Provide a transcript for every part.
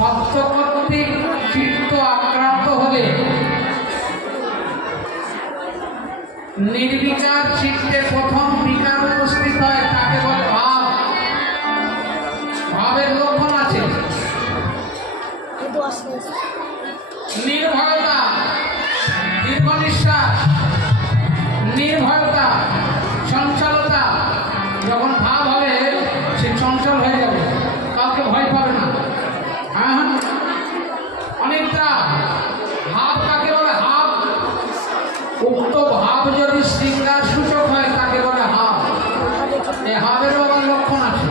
সত্যকর্তৃক চিত্ত আক্রান্ত হলে নির্বিকার চিত্তে প্রথম বিকার উপস্থিত হয়, তাকে বলে ভাব। ভাবের লক্ষণ আছে নির্ভয়তা, দীর্ঘ নিঃশ্বাস, নির্ভয়তা, চঞ্চলতা। যখন ভাব হবে সে চঞ্চল হয়ে যাবে, কাউকে ভয় পাবে না। হ্যাঁ, অনেকটা ভাব কাকে বলে? হাব। উক্ত ভাব যদি শৃঙ্গার সূচক হয় তাকে বলে হাব। এই হাবেরও আবার লক্ষণ আছে,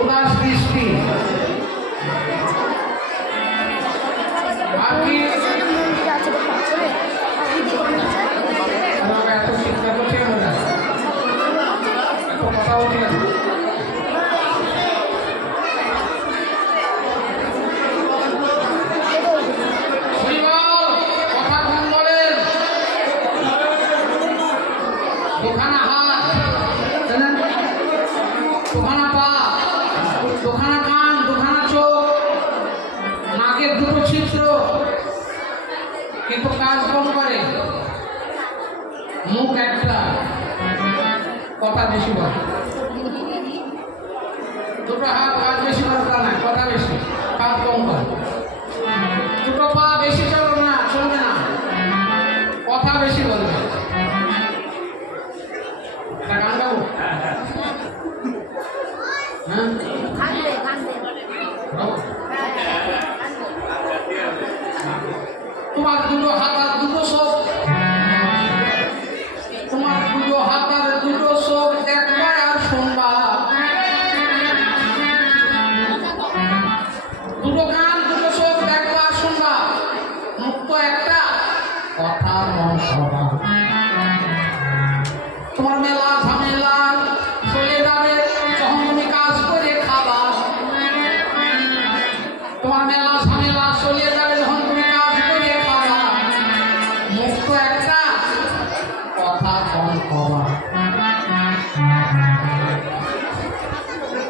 উদাস দৃষ্টি। আর কি এত চিন্তা করছে কথা উঠে দুখানা হাত, দুখানা পা, দুখানা কান, দুখানা চোখ, নাকের দুটো ছিদ্র, কিন্তু কাজ কম করে। মুখ একটা, কথা বেশি বলে। দুটো হাত কাজ বেশি করে তা না, কথা বেশি, কাজ কম করে। দুটো পা বেশি চলবে না, কথা বেশি বলবে। গান গাবো? হ্যাঁ, তোমার দুটো হাত আর দুটো চোখ, তোমার দুটো হাত আর দুটো চোখ দেখবা আর শুনবা। দুটো কান, দুটো চোখ দেখবা আর শুনবা। মুখ তো একটা, কথা মন সবা। তোমার মেলা ঝামেলা চলে যাবে যখন তুমি কাজ করে খাবা। তোমার মেলা ঝামেলা চলে যাবে যখন তুমি কাজ করে খাবা। মুখ তো একটা, কথা কম কবা।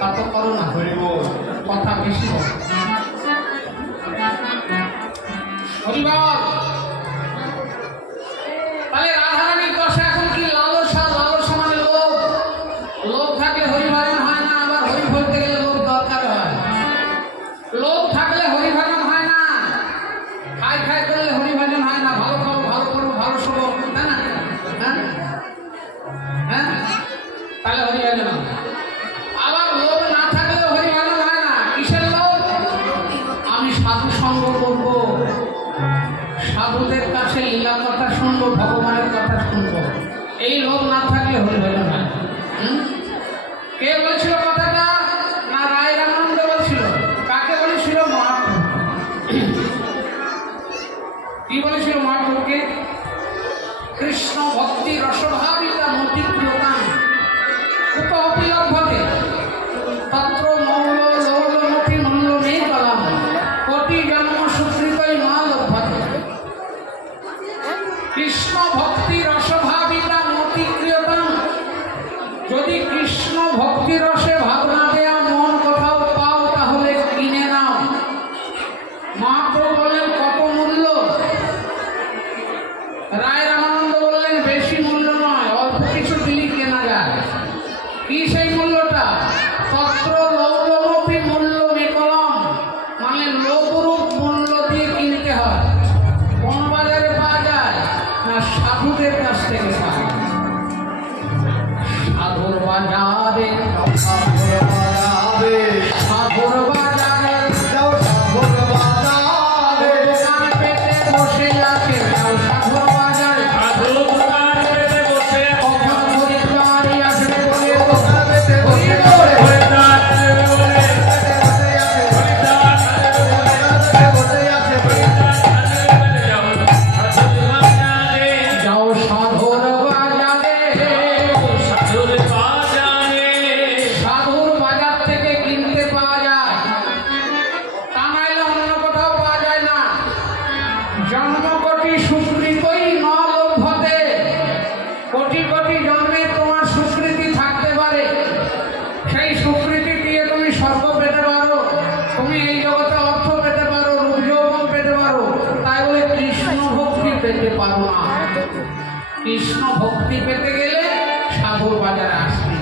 তা তো করো না, কথা বেশি হবে। হরিবল। তাহলে রাধারানীর দশা এখন কি? লালসা। লালসা মানে লোভ। লোভ থাকলে হরিভজন হয় না, আবার হরি বলতে গেলে লোভ দরকার হয়। লোভ থাকলে হরিভজন হয় না, খাই খাই করলে হরিভজন হয় না। ভালো খাবো, ভালো করবো, ভালো শোবো, তাই না? হ্যাঁ, তাহলে হরিভজন হবে। আবার লোভ না থাকলেও হরিভজন হয় না। কিসের লোভ? আমি সাধু সঙ্গ করবো, সাধুদের কাছে লীলা কথা শুনবো, ভগবানের কথা শুনবো। এই লোভ না থাকলে হরিভজন হয়। কে বলছিল কথাটা? না, রায় রামানন্দ বলছিল। কাকে বলেছিল? মহাপ্রভু। কি বলেছিল মহাপ্রভুকে? কৃষ্ণ ভক্তি রসভাবিতা মতি প্রিয়তা কুত অপি লভ্যতে তত্র মৌল লৌলমতি মূল্য নেই কলাম কোটি জন্ম সুকৃতই মা লভ্যতে। কৃষ্ণ ভক্তি রসভাবিতা মতি প্রিয়তা। যদি কৃষ্ণ ভক্তি রসে ভাবনা দেয়া মন কোথাও পাও তাহলে কিনে নাও। মহাপ্রভু বললেন কত মূল্য? রায় রামানন্দ বললেন বেশি মূল্য নয়, অল্প কিছু দিলেই কেনা যায়। কি সেই মূল্যটা? তত্র লৌলমপি মূল্য নিকলম, মানে লোকরূপ মূল্য দিয়ে কিনতে হয়। কোন বাজারে পাওয়া যায়? না, সাধুদের কাছ থেকে পাওয়া যায়। সাধুর বাজারে, সাধুর বাজারে, সাধুর বাজারে যাও, সাধুর বাজারে দোকান পেতে বসে আছে, যাও সাধুর বাজারে। সাধুর দোকান পেতে বসে কখন হরিদ্বারি আসবে বলে দোকান পেতে বসে যাও সাধুর বাজারে। সাধুর বাজার থেকে কিনতে পাওয়া যায়, তা নাইলে অন্য কোথাও পাওয়া যায় না। জন্ম কোটি সুকৃতই ন লভ্যতে। কোটি কোটি জন্মে তোমার সুকৃতি থাকতে পারে, সেই সুকৃতি দিয়ে তুমি স্বর্গ পেতে পারো। তুমি এই জগতে পারো না। কৃষ্ণ ভক্তি পেতে গেলে সাধুর বাজারে আসবে।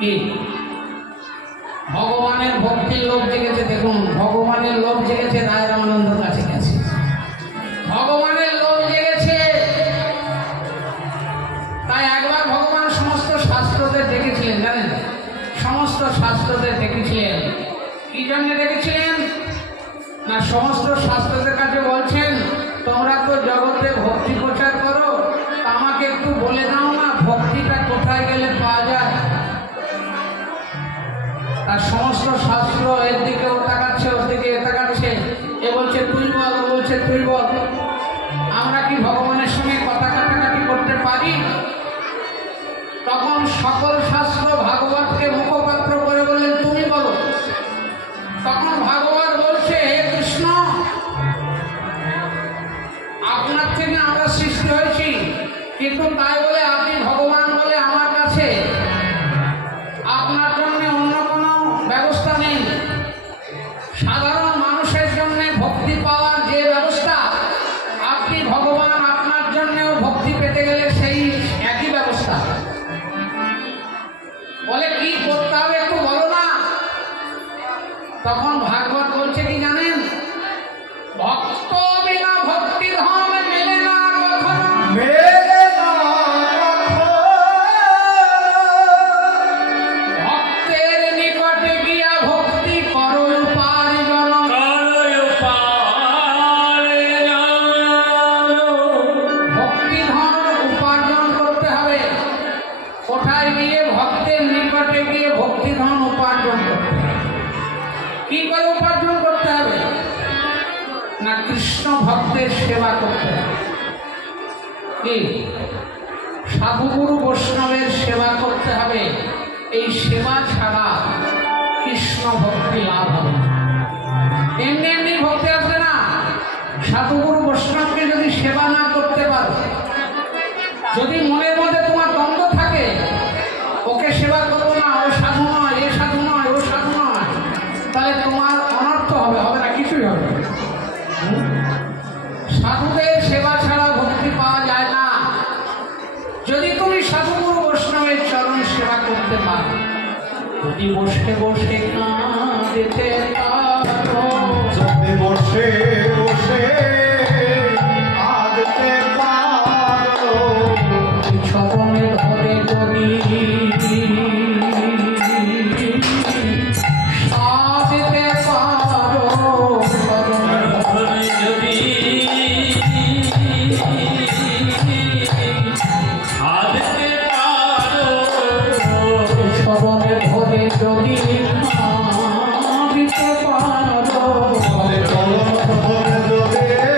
কি ভগবানের ভক্তির লোভ জেগেছে, দেখুন ভগবানের লোভ জেগেছে রায় রামানন্দের কাছে গেছে, ভগবানের লোভ জেগেছে। তাই একবার ভগবান সমস্ত শাস্ত্রদের দেখেছিলেন, জানেন সমস্ত শাস্ত্রদের দেখেছিলেন। কি জন্য দেখেছিলেন না, সমস্ত শাস্ত্রদের কাছে বলছেন তোমরা তো জগতে ভক্তি প্রচার করো, আমাকে একটু বলে দাও না ভক্তিটা কোথায় গেলে পাওয়া যায়। তার সমস্ত শাস্ত্র এর দিকে ও তাকাচ্ছে, ওর দিকে এ তাকাচ্ছে, এ বলছে তুই বল, ও বলছে তুই বল। আমরা কি ভগবানের সঙ্গে কথা কাটাকাটি করতে পারি? তখন সকল শাস্ত্র ভাগবতকে মুখপাত্র করে বললেন তুমি বলো। তখন ভাগবত বলছে হে কৃষ্ণ, আপনার থেকে আমরা সৃষ্টি হয়েছি, কিন্তু তাই বলে আপনি ভগবান বলে আমার কাছে আপনার জন্য অন্য কোনো ব্যবস্থা নেই। সাধারণ মানুষের জন্য ভক্তি পাওয়ার যে ব্যবস্থা, আপনি ভগবান আপনার জন্যও ভক্তি পেতে গেলে সেই একই ব্যবস্থা। বলে কি করতে হবে একটু বলো না। তখন ভাগবত বলছে কি জানেন, ভক্ত বিনা ভক্তি ধন মেলে না কখনো, মেলে না ভক্তের নিকটে গিয়া ভক্তি করো উপার্জন, ভক্তি ধন উপার্জন করতে হবে। কোথায় গিয়ে? ভক্তের নিকটে গিয়ে ভক্তি ধন উপার্জন করতে হবে। কি করে উপার্জন করতে হবে না, কৃষ্ণ ভক্তের সেবা করতে হবে। কি সাধুগুরু বৈষ্ণবের সেবা করতে হবে। এই সেবা ছাড়া কৃষ্ণ ভক্তি লাভ হবে না। এমনি এমনি ভক্তি আসবে না। সাধুগুরু বৈষ্ণবকে যদি সেবা না করতে পারো, যদি মনের মধ্যে তোমার দ্বন্দ্ব থাকে, ওকে সেবা করবো না, ও সাধু নয়, এ সাধু নয়, ও সাধু নয়, তাহলে তোমার অনর্থ হবে, হবে না, কিছুই হবে না। সাধুদের সেবা ছাড়া ভক্তি পাওয়া যায় না। যদি তুমি সাধুগুরু বৈষ্ণবের চরণ সেবা করতে পারো, যদি বসে বসে কাঁদিতে পারো, যদি বসে বসে কাঁদতে পারো, চরণে ধরে যদি সাধিতে পারো, চরণে ধরে যদি সাধিতে পারো, চরণে ধরে যদি কাঁদিতে পারো, চরণ ধরে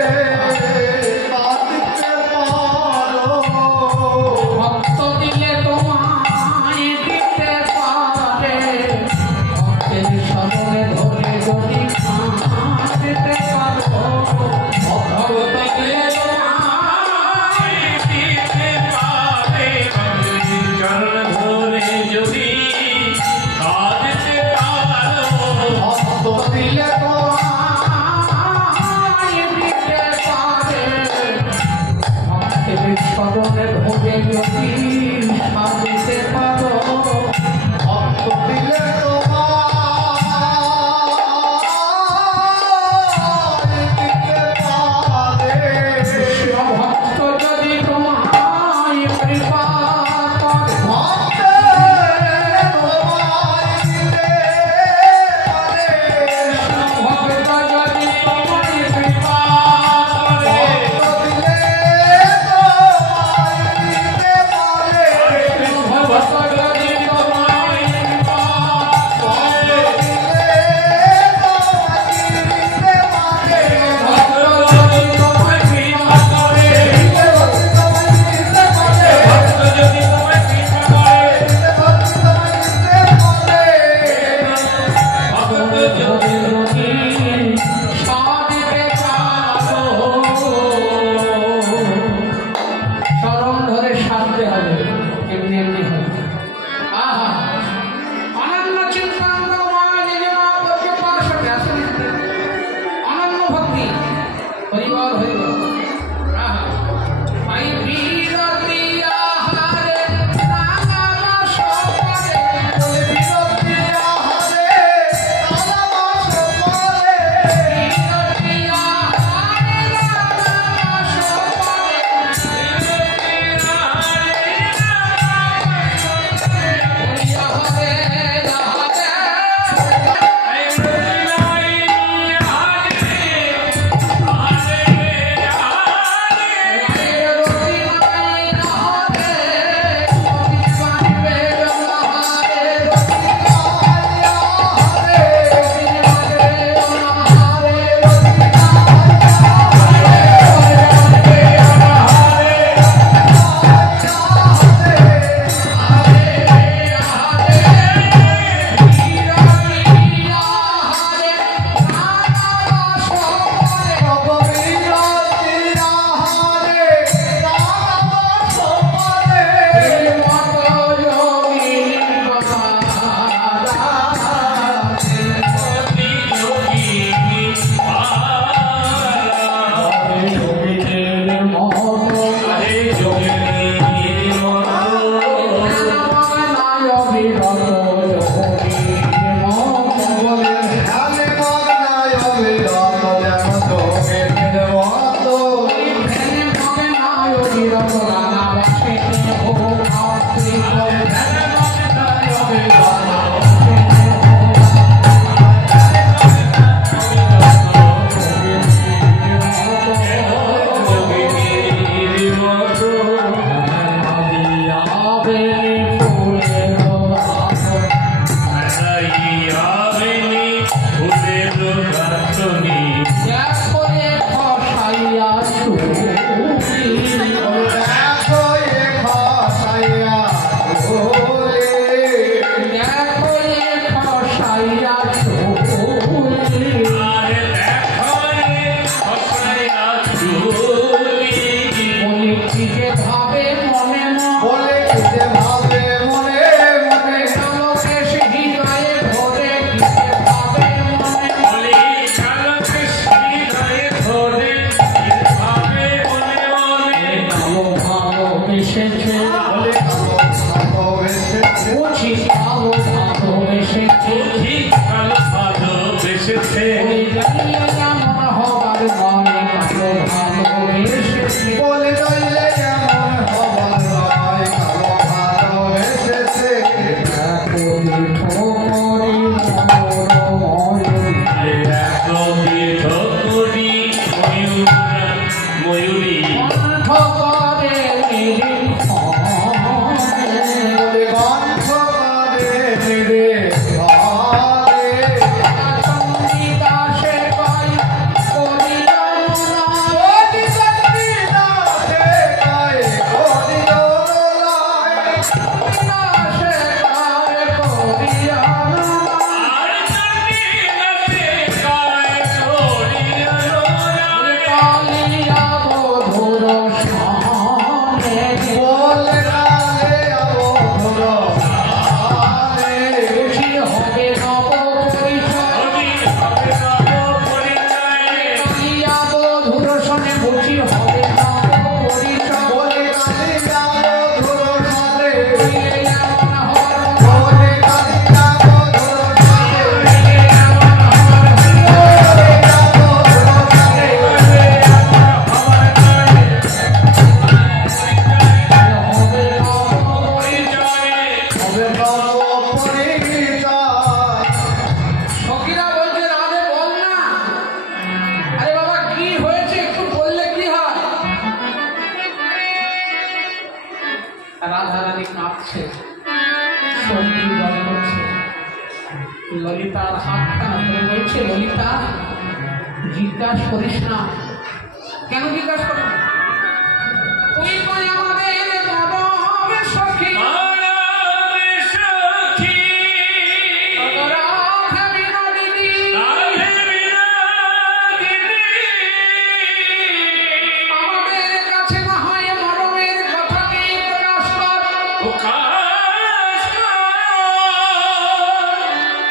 ললিতার হাতখানা ধরে বলছে, ললিতা জিজ্ঞাসা করিস না। কেন জিজ্ঞাসা করিস না? তুই কই আমাদের মরমের সখী, আমাদের কাছে না হয় মরমের কথা নেই প্রকাশ কর।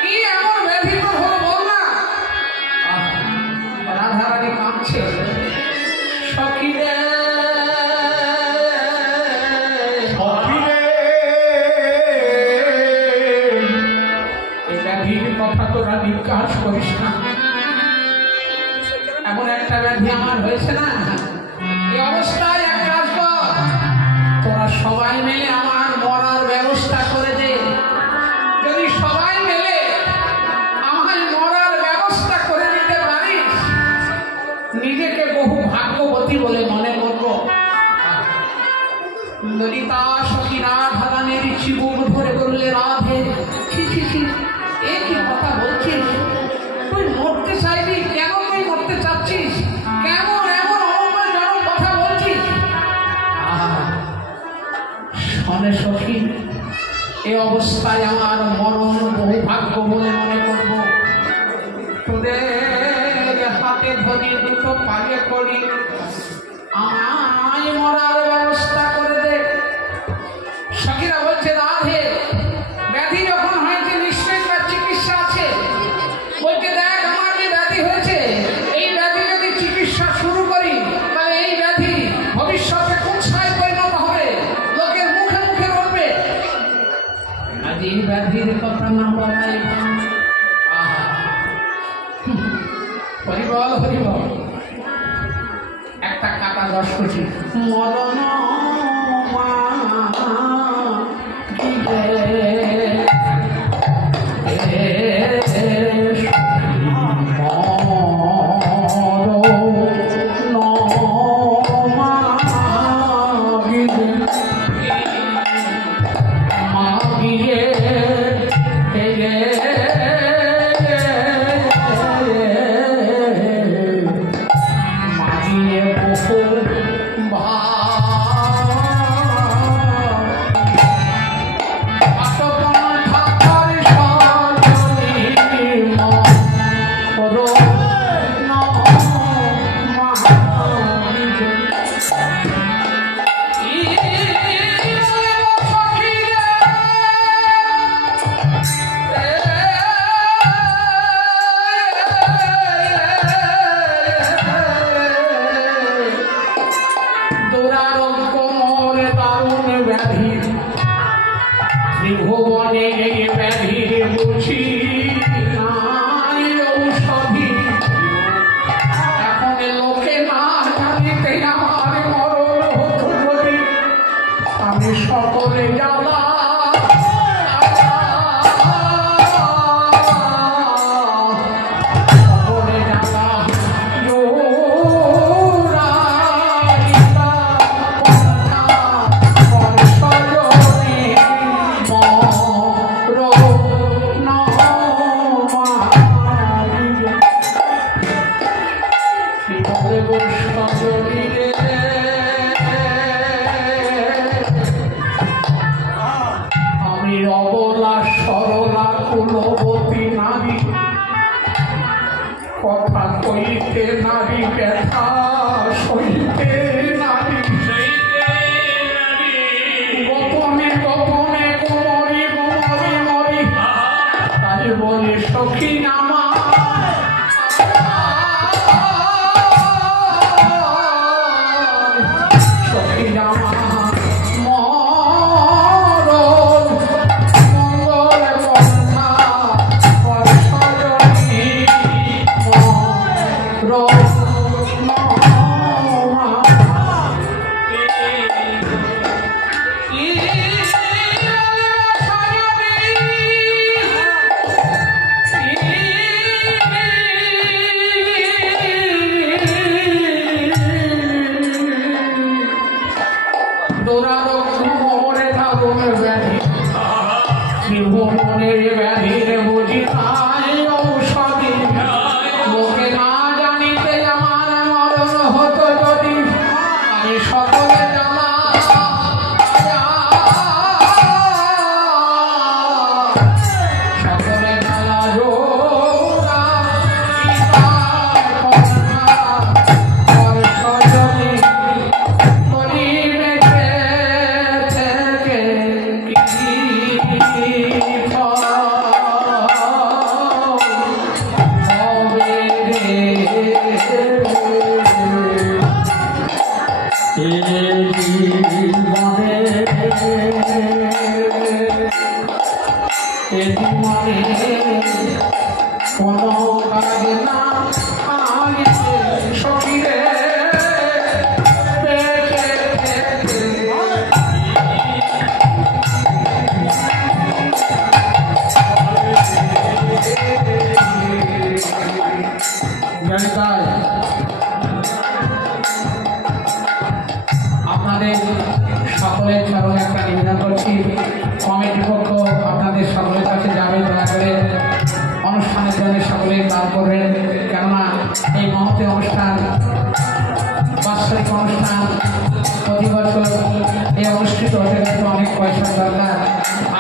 কি এমন ব্যাধি তোর হলো বল না। রাধারানী কাঁদছে, সখী রে এই ব্যাধির কথা তোরা জিজ্ঞাসা করিস না। এমন একটা ব্যাধি আমার হয়েছে না, এই অবস্থায় এক কাজ কর, তোরা সবাই মিলে আমার মরার ব্যবস্থা করে দে। যদি সবাই মিলে আমার মরার ব্যবস্থা করে দিতে পারিস, নিজেকে বহু ভাগ্যবতী বলে মনে করবো। ললিতা সখী রাধারানীর চিবুক ধরে বললে, রাধে ছি ছি ছি, এ কি কথা বলছিস? তুই মরতে চাইবি কেন? তুই মরতে চাচ্ছিস কেমন? এমন অমঙ্গলজনক কথা বলছিস। শোনে সখী, এ অবস্থায় আমার মরণ বহু ভাগ্য বলে মনে করব। তোদের হাতে ধরি, দুটো পায়ে করি, আমায় মরার ব্যবস্থা করে দে। সখীরা বলছে, রাধে ব্যাধি যখন হয়েছে নিশ্চয়ই তার চিকিৎসা আছে। বলছে, দেখ আমার যে ব্যাধি হয়েছে, এই ব্যাধি যদি চিকিৎসা শুরু করি তাহলে এই ব্যাধি ভবিষ্যতে কুৎসায় পরিণত হবে, লোকের মুখে মুখে বলবে। আজ এই ব্যাধির কথা না বলাই হরিবল হরিবল। একটা কাটা দশ কোটি মরণ দিয়ে মাঝিয়ে বহু ত্রিভুবনে ব্যাধির বুঝি নাই ঔষধি এখন লোকে না জানিতে আমার মরণ হতো যদি আমি সকলে জ্বালা সকলে জ্বালা আমি অবলা সরলা কুলবতী নারী কথা কইতে নারী ব্যথা সইতে নারী গোপনে গোপনে কুমরি কুমরি মরি তাই বলে সখী নামা সখী নামা ত্রিভুবনের ব্যাধির বুঝি নাই ঔষধি লোকে না জানিতে আমার মরণ হতো যদি আমি সকলে জ্বালা সকলে জ্বালা কোনো কাজে না সখীরে আপনাদের সকলের চরণে একটা নিবেদন করছি কমিটি পক্ষ আপনাদের সকলের কাছে যাবে দয়া করে অনুষ্ঠানের জন্য সকলেই দান করবেন কেননা এই মহতি অনুষ্ঠান বাৎসরিক অনুষ্ঠান প্রতি বছর এই অনুষ্ঠিত হতে গেলে অনেক পয়সার দরকার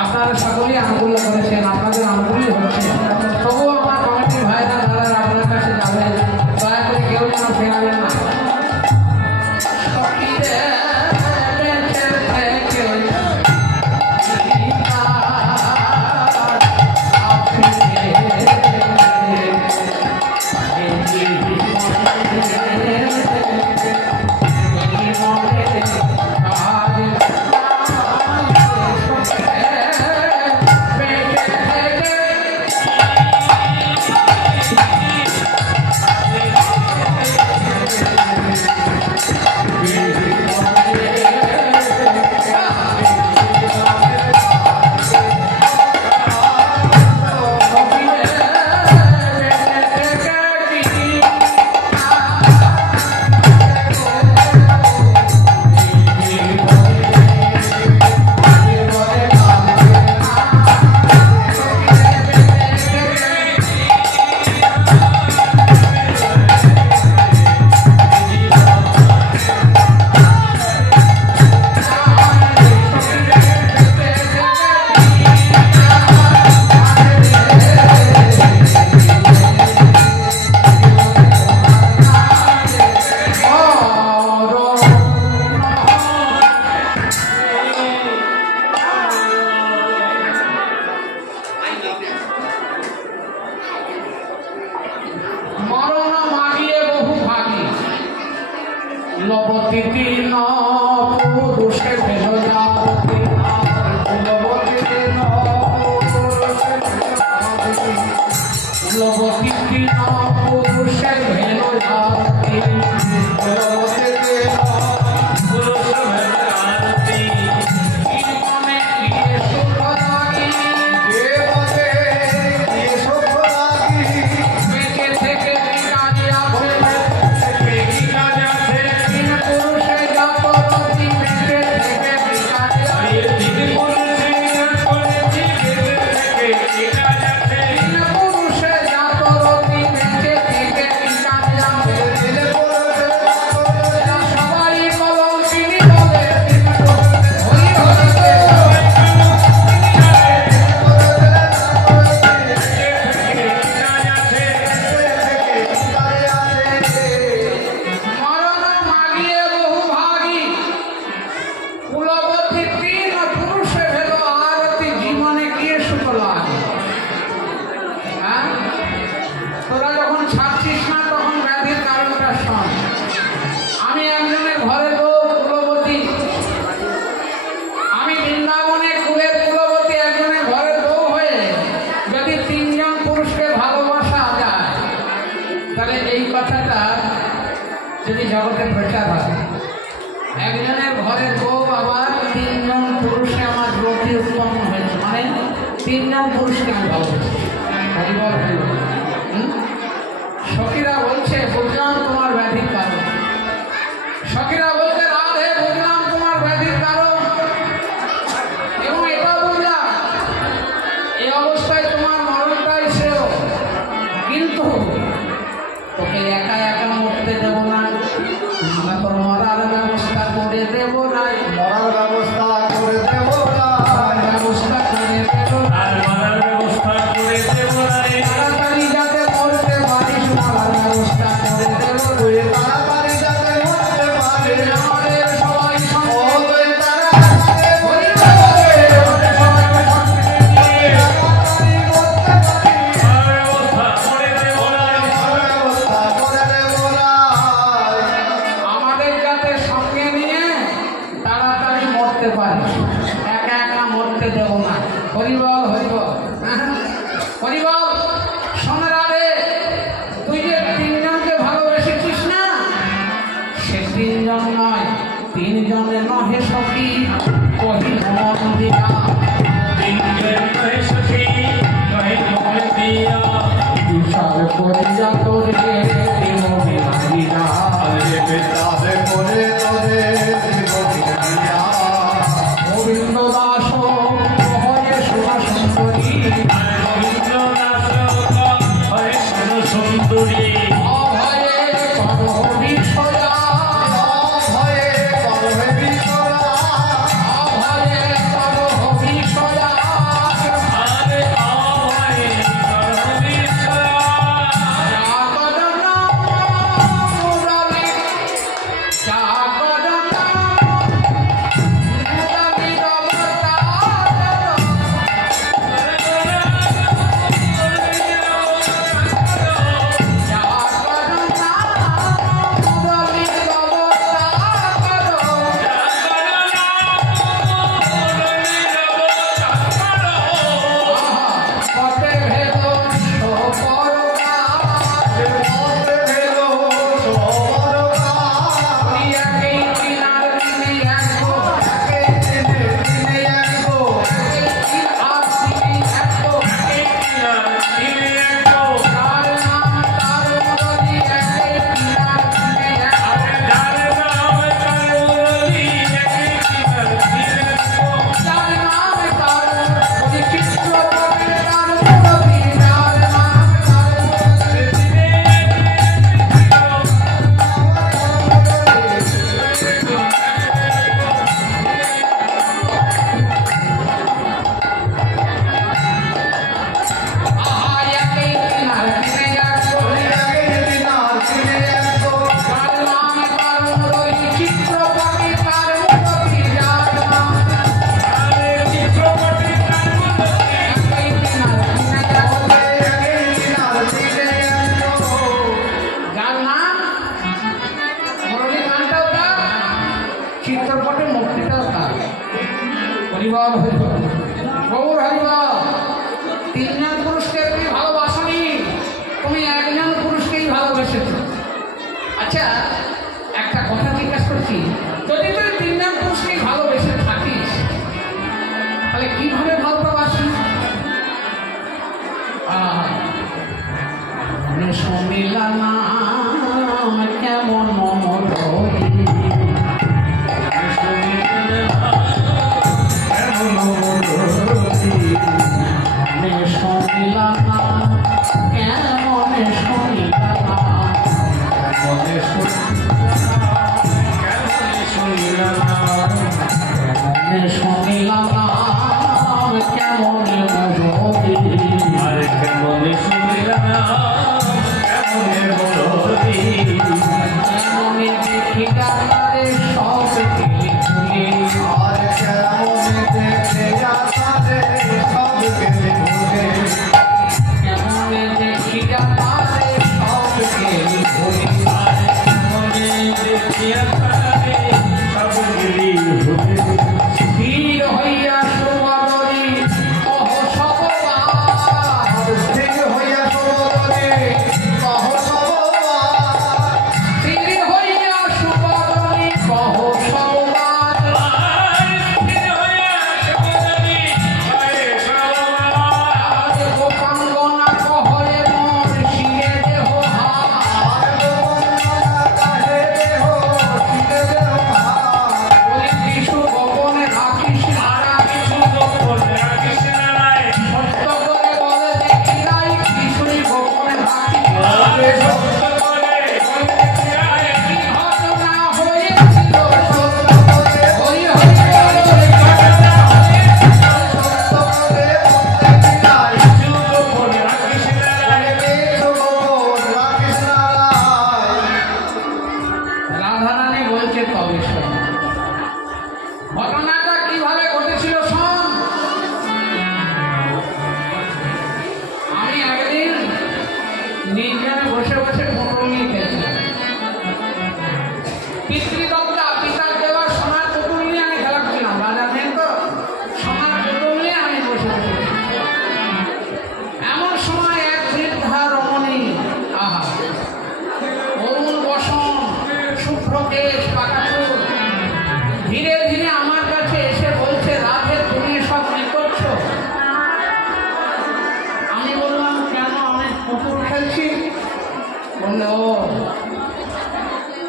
আপনারা সকলেই আনুকূল্য করেছেন আপনাদের আনুকূল্য হচ্ছে তবুও আমার কমিটির ভাইরা দাদারা আপনার কাছে যাবেন দয়া করে কেউ যেন ফেরাবেন না কুলবতী তিন পুরুষে ভেল আরতি কুলবতী তিন পুরুষে কুলবতী তিন পুরুষে ভেল আরতি কুলবতী তিন পুরুষে ভেল আরতি জীবনে গিয়ে সুখ লাগি জীবনে গিয়ে সুখ লাগি বেঁচে থেকে কি কাজে আছে কি কাজ আছে তিন পুরুষে যত রতি বেঁচে থেকে কি কাজে আছে তিন পুরুষে করেছি বেঁচে থেকে কি কাজ আছে তিন পুরুষে যত রতি বেঁচে থেকে কি কাজে আছে তিন পুরুষে এরা সবাই কলম চিনি বলে তিন পুরুষে হরি হরিতে মরণ মাগিয়ে বহু ভাগী কুলবতী তিন পুরুষে ভেল আরতি জীবনে গিয়ে সুখ লাগে হ্যাঁ তোরা যখন ছাড়ছিস না তখন ব্যাধির কারণটা শোন আমি একজনের ঘরে গো কুলবতী আমি বৃন্দাবনে কুলের কুলবতী একজনের ঘরে বউ হয়ে যদি তিনজন পুরুষকে ভালোবাসা যায় তাহলে এই কথাটা যদি জগতে প্রচার হয় একজনের ঘরের বউ আবার তিনজন পুরুষে আমার রতি উৎপন্ন হয়েছে মানে তিনজন পুরুষকে আমি ভালোবাসি হরিবল হরিবল। সখীরা বলছে বুঝলাম তোমার ব্যাধির কারণ সখীরা বলছে রাধে বুঝলাম তোমার ব্যাধির কারণ এবং এটাও বুঝলাম এই অবস্থায় তোমার মরণটাই শ্রেয় কিন্তু তোকে একা একা মরতে দেবো না আমরা তোর মরার ব্যবস্থা করে দেবো নাই মরার ব্যবস্থা করে দেব না ব্যবস্থা করে দেবো আর মরার ব্যবস্থা করে দেব না তাড়াতাড়ি যাতে মরতে পারিস মরার ব্যবস্থা করে দেবো তুই তাড়াতাড়ি যাতে মরতে পারে আমাদের সবাই ও সঙ্গে তুই তাড়াতাড়ি হরি বল, আমাদের সবাই সঙ্গে নিয়ে তাড়াতাড়ি মরতে পারিস ব্যবস্থা করে দেব না মরার ব্যবস্থা করে দেব না আমাদের যাতে সঙ্গে নিয়ে তাড়াতাড়ি মরতে পারিস একা একা মরতে দেব না হরিবল হরিবল হরিবল সোনারে তুই যে তিনজনকে ভালোবেসেছিস না সে তিনজন নয় তিনজনে নহে সখী কহি মন দিয়া তিনজন নয় সখী নয় মন দিয়া বিশাল করিয়া তোরে মনে লাগিয়া আরে বেতাবে করে তোরে জীবন দিয়া গোবিন্দ দাস হয়ে সোনা সুন্দরী আর গোবিন্দ দাস হরে সোন সুন্দরী অভয়ে করবি সোজা ভয়ে করবে বিছরা অভয়ে করবি সোজা আরে আয় করবি ছড়া জাগদ নাম মুরারি জাগদ নাম মুরারি রমতা তাহলে কিভাবে ভালোবাসি? শুনিলা না কেমন মমরী, শুনিলা না কেমন শুনিলা না, শুনিলা না কেমন মমরী, আরে কেমন শুনিলা না কেমন বলবি, কেমন দেখিলা তারে সব গেলি ভুলে, আর কেমন দেখে যাতারে সব গেলে ভুলে, কেমন দেখিলা তারে সব গেলি ভুলে, আরে কেমন দেখিয়া তারে সব গেলি ভুলে, স্থির হইয়া সুবদনী কহ সববার, স্থির হইয়া সবদনে কহ সববার, স্থির হইয়া সুবদনী কহ সববার, আজ গোপাঙ্গনা কহরে মন শিরে দেহ হাত, আর বন্দনা কাহে দেহ শিরে দেহ ভার, ওই বিশু গোপনে রাখিস নারা, সত্য করে বলে দেখি নাই বিশুই গোপনে রাখিস নারা। কি ঘটনা হয়েছিল সত্য করে হই হই বলে সত্য করে বলতে বিনাই, বেশ গোপন রাখিস না রায়। রাধারানী বলছে তবে শোন, ঘটনাটা কিভাবে ঘটেছিল শোন। আমি একদিন নির্জনে বসে বসে পুটুল নিয়ে খেলছিলাম। পিতৃদত্তা পিতার দেওয়া সোনার পুটুল নিয়ে আমি খেলাচ্ছিলাম। রাজা মেন তো সোনার পুটুল নিয়ে আমি বসে বসে খেলছিলাম। এমন সময় এক বৃদ্ধা রমণী, আহা অরুণ বসন, শুভ্রকেশ, পাকা চুল, ধীরে ধীরে আমার কাছে এসে বলছে, রাধে তুমি সব কি করছো? আমি বললাম, কেন? আমি পুতুল খেলছি। বললে, ও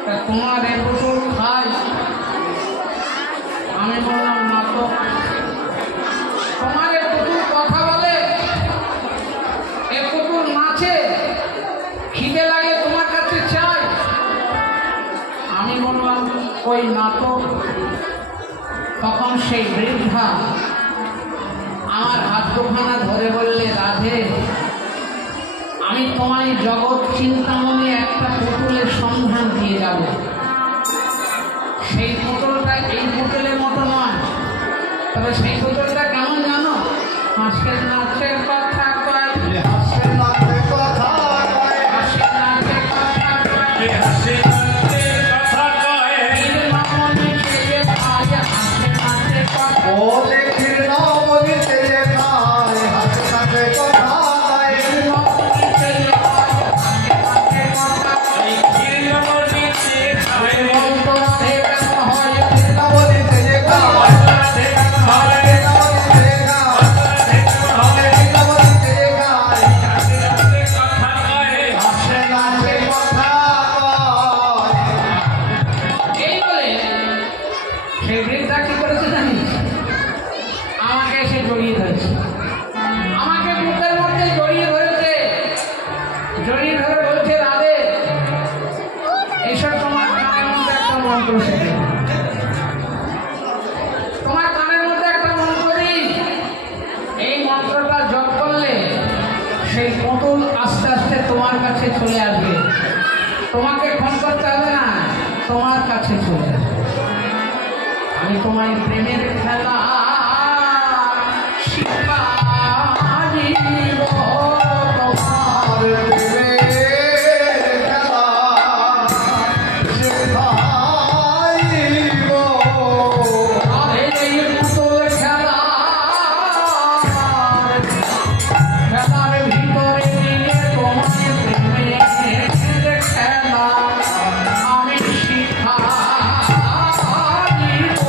তা তোমার এ পুতুল খাই? আমি বললাম, না তো। তোমার এ পুতুল কথা বলে, এ পুতুল নাচে, খিদে লাগে তোমার কাছে চাই। আমি বললাম, ওই নাটক। তখন সেই বৃদ্ধা আমার হাত দুখানা ধরে বললে, রাধে আমি তোমায় জগৎ চিন্তামণি একটা পুতুলের সন্ধান দিয়ে যাব। সেই পুতুলটা এই পুতুলের মতো নয়, তবে সেই পুতুলটা কেমন জানো? হাসির নাচের কথা কয়, হাসে নাচে কথা কয়, হাসির নাচের কথা কয়, নীল মামনি চেয়ে খায়, হাসির নাচের কথা ও লেখির নামনি চেয়ে খায়, হাসে নাচে কথা কয়, নীল মামনি চেয়ে খায়, হাসির নাচের কথা কয়। বলতো রাধে কেন হয়? নামনি চেয়ে খায়, নামনি চেয়ে খায়, নামনি চেয়ে খায়, হাসে নাচে কথা কয়। এই বলে সেই বৃদ্ধা কি করেছে জানিস? আমাকে এসে জড়িয়ে ধরেছে, আমাকে বুকের মধ্যে জড়িয়ে ধরেছে, জড়িয়ে ধরে বলছে, রাধে এসব তোমার কানের মধ্যে একটা মন্ত্র শিখে, তোমার কানের মধ্যে একটা মন্ত্র দিই, এই মন্ত্রটা জপ করলে সেই পুতুল আস্তে আস্তে তোমার কাছে চলে আসবে, তোমাকে ফোন করতে হবে না, তোমার কাছে চলে আসবে। আমি তোমার প্রেমের খেলা শিখা দিব তোমার। আর প্রেমের খেলা শেখাইব, রাধে এই পুতুল খেলা, খেলার ভিতরে নিয়ে তোমার প্রেমের খেলা আমি শিখা দিব।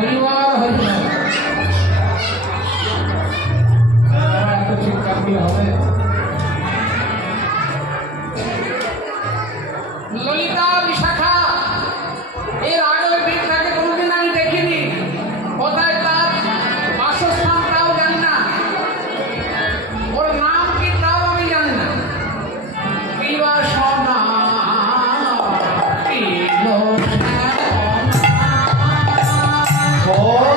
পরিবার হইল এত চিন্তা করলে হবে ললিতা বিশাখা এর আগে ওই বৃদ্ধাকে কোনোদিন আমি দেখিনি কোথায় তার বাসস্থান তাও জানি না ওর নাম কি তাও আমি জানি না বিবা সোনা ও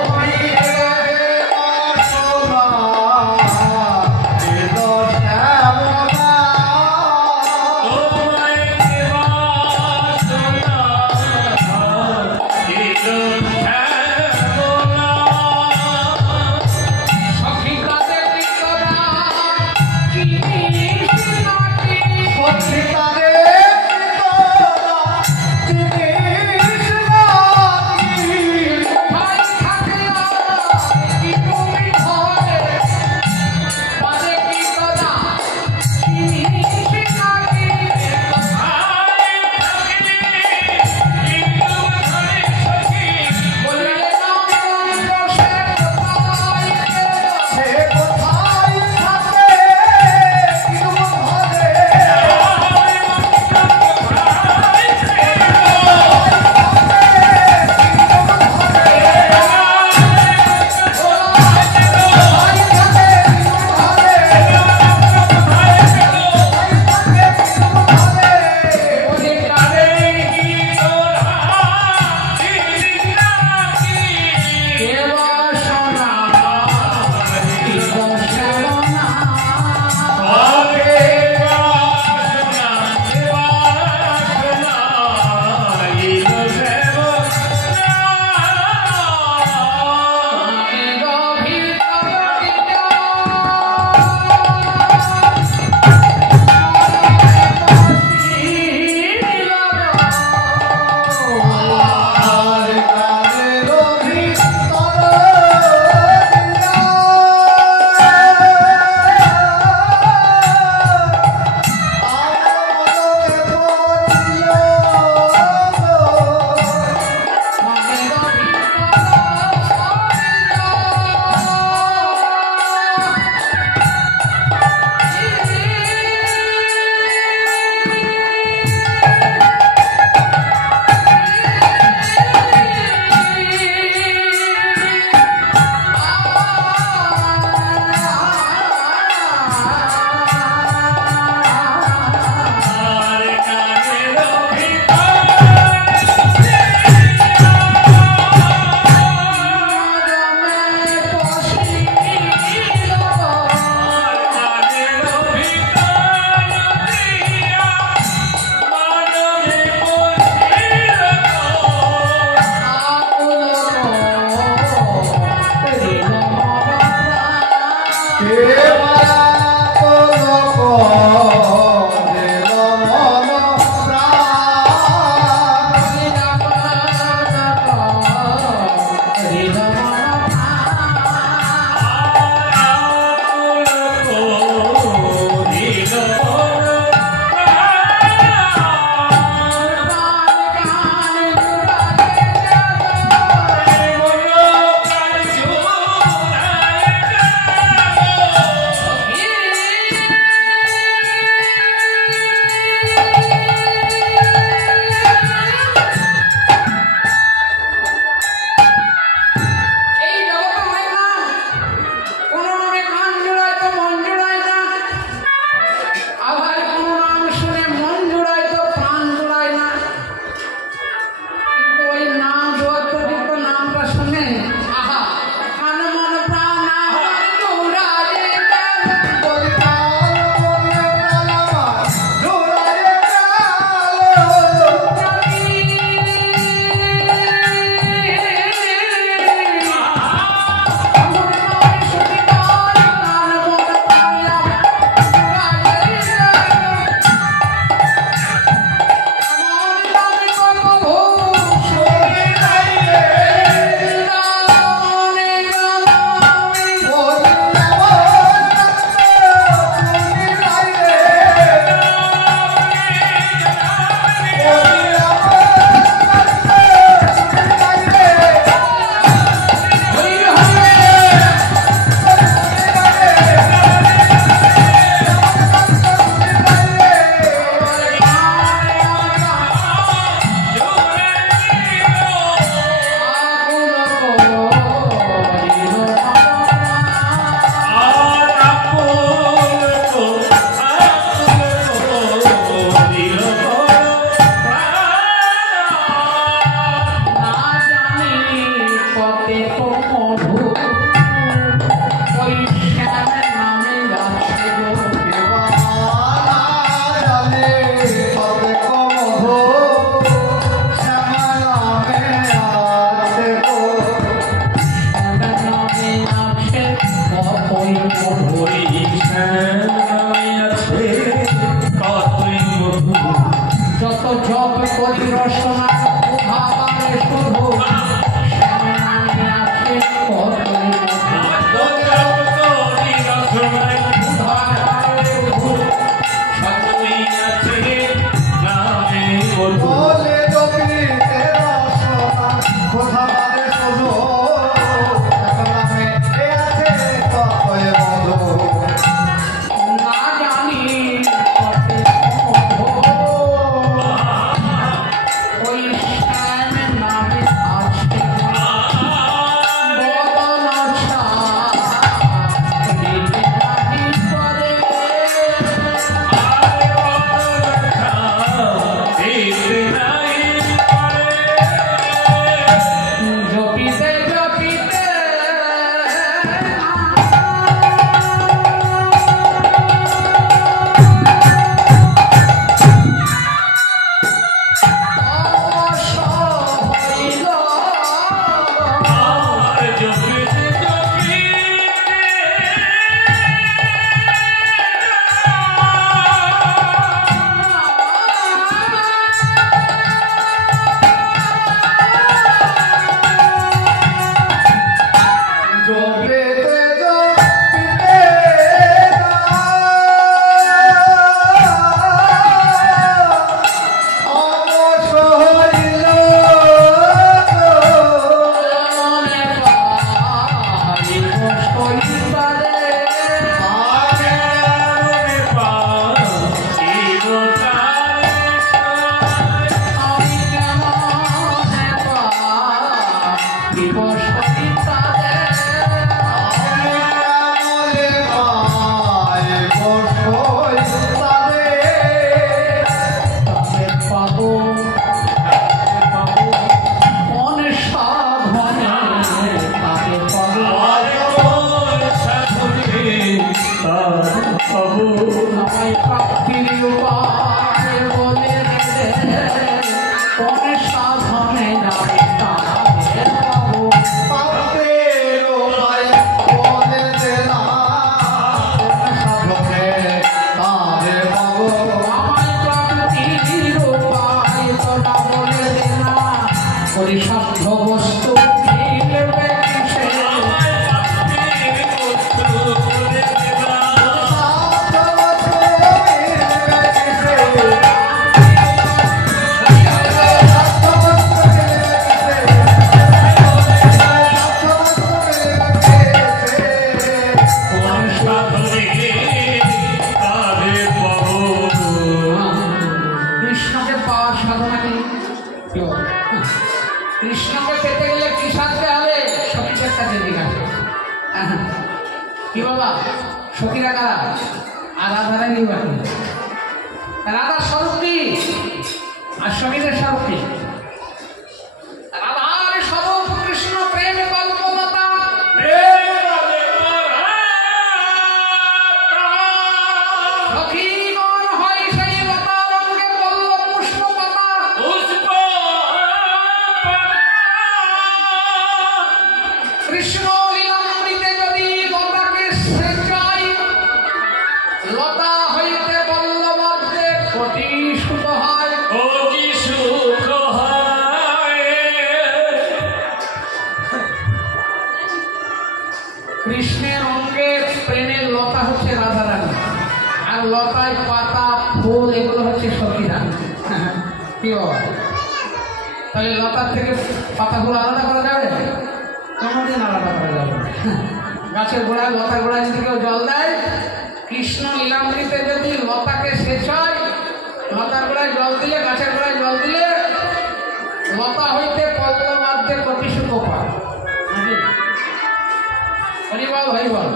কৃষ্ণকে পেতে গেলে কি সাধতে হবে? সখীদের কাছে জিজ্ঞাসা। কি বাবা, সখীরা কারা? আর রাধারা নির্বাচন, রাধার স্বরূপ কি আর সখীদের স্বরূপ কি? রাধার স্বরূপ কৃষ্ণ প্রেম কল্পলতা। সখীগণ হয় সেই লতা রঙে পল্লব পুষ্প পাতা। কৃষ্ণ লীলামৃতে যদি লতাকে সেচাই, লতা হইতে পল্লবতে কোটি সুখ হয়। কৃষ্ণের অঙ্গে প্রেমের লতা হচ্ছে রাধারানী, আর লতায় পাতা ফুল এগুলো হচ্ছে সখীরা। কি বাবা, তাহলে লতার থেকে পাতা ফুল আলাদা করা যাবে? কোনোদিন আলাদা করা যাবে না। গাছের গোড়ায়, লতার গোড়ায় যদি কেউ জল দেয়, কৃষ্ণ লীলামৃতে যদি লতাকে সেচায়, লতার গোড়ায় জল দিলে, গাছের গোড়ায় জল দিলে লতা হইতে পল্লবাদ্যে কোটি সুখ পায়। হরিবল হরিবল।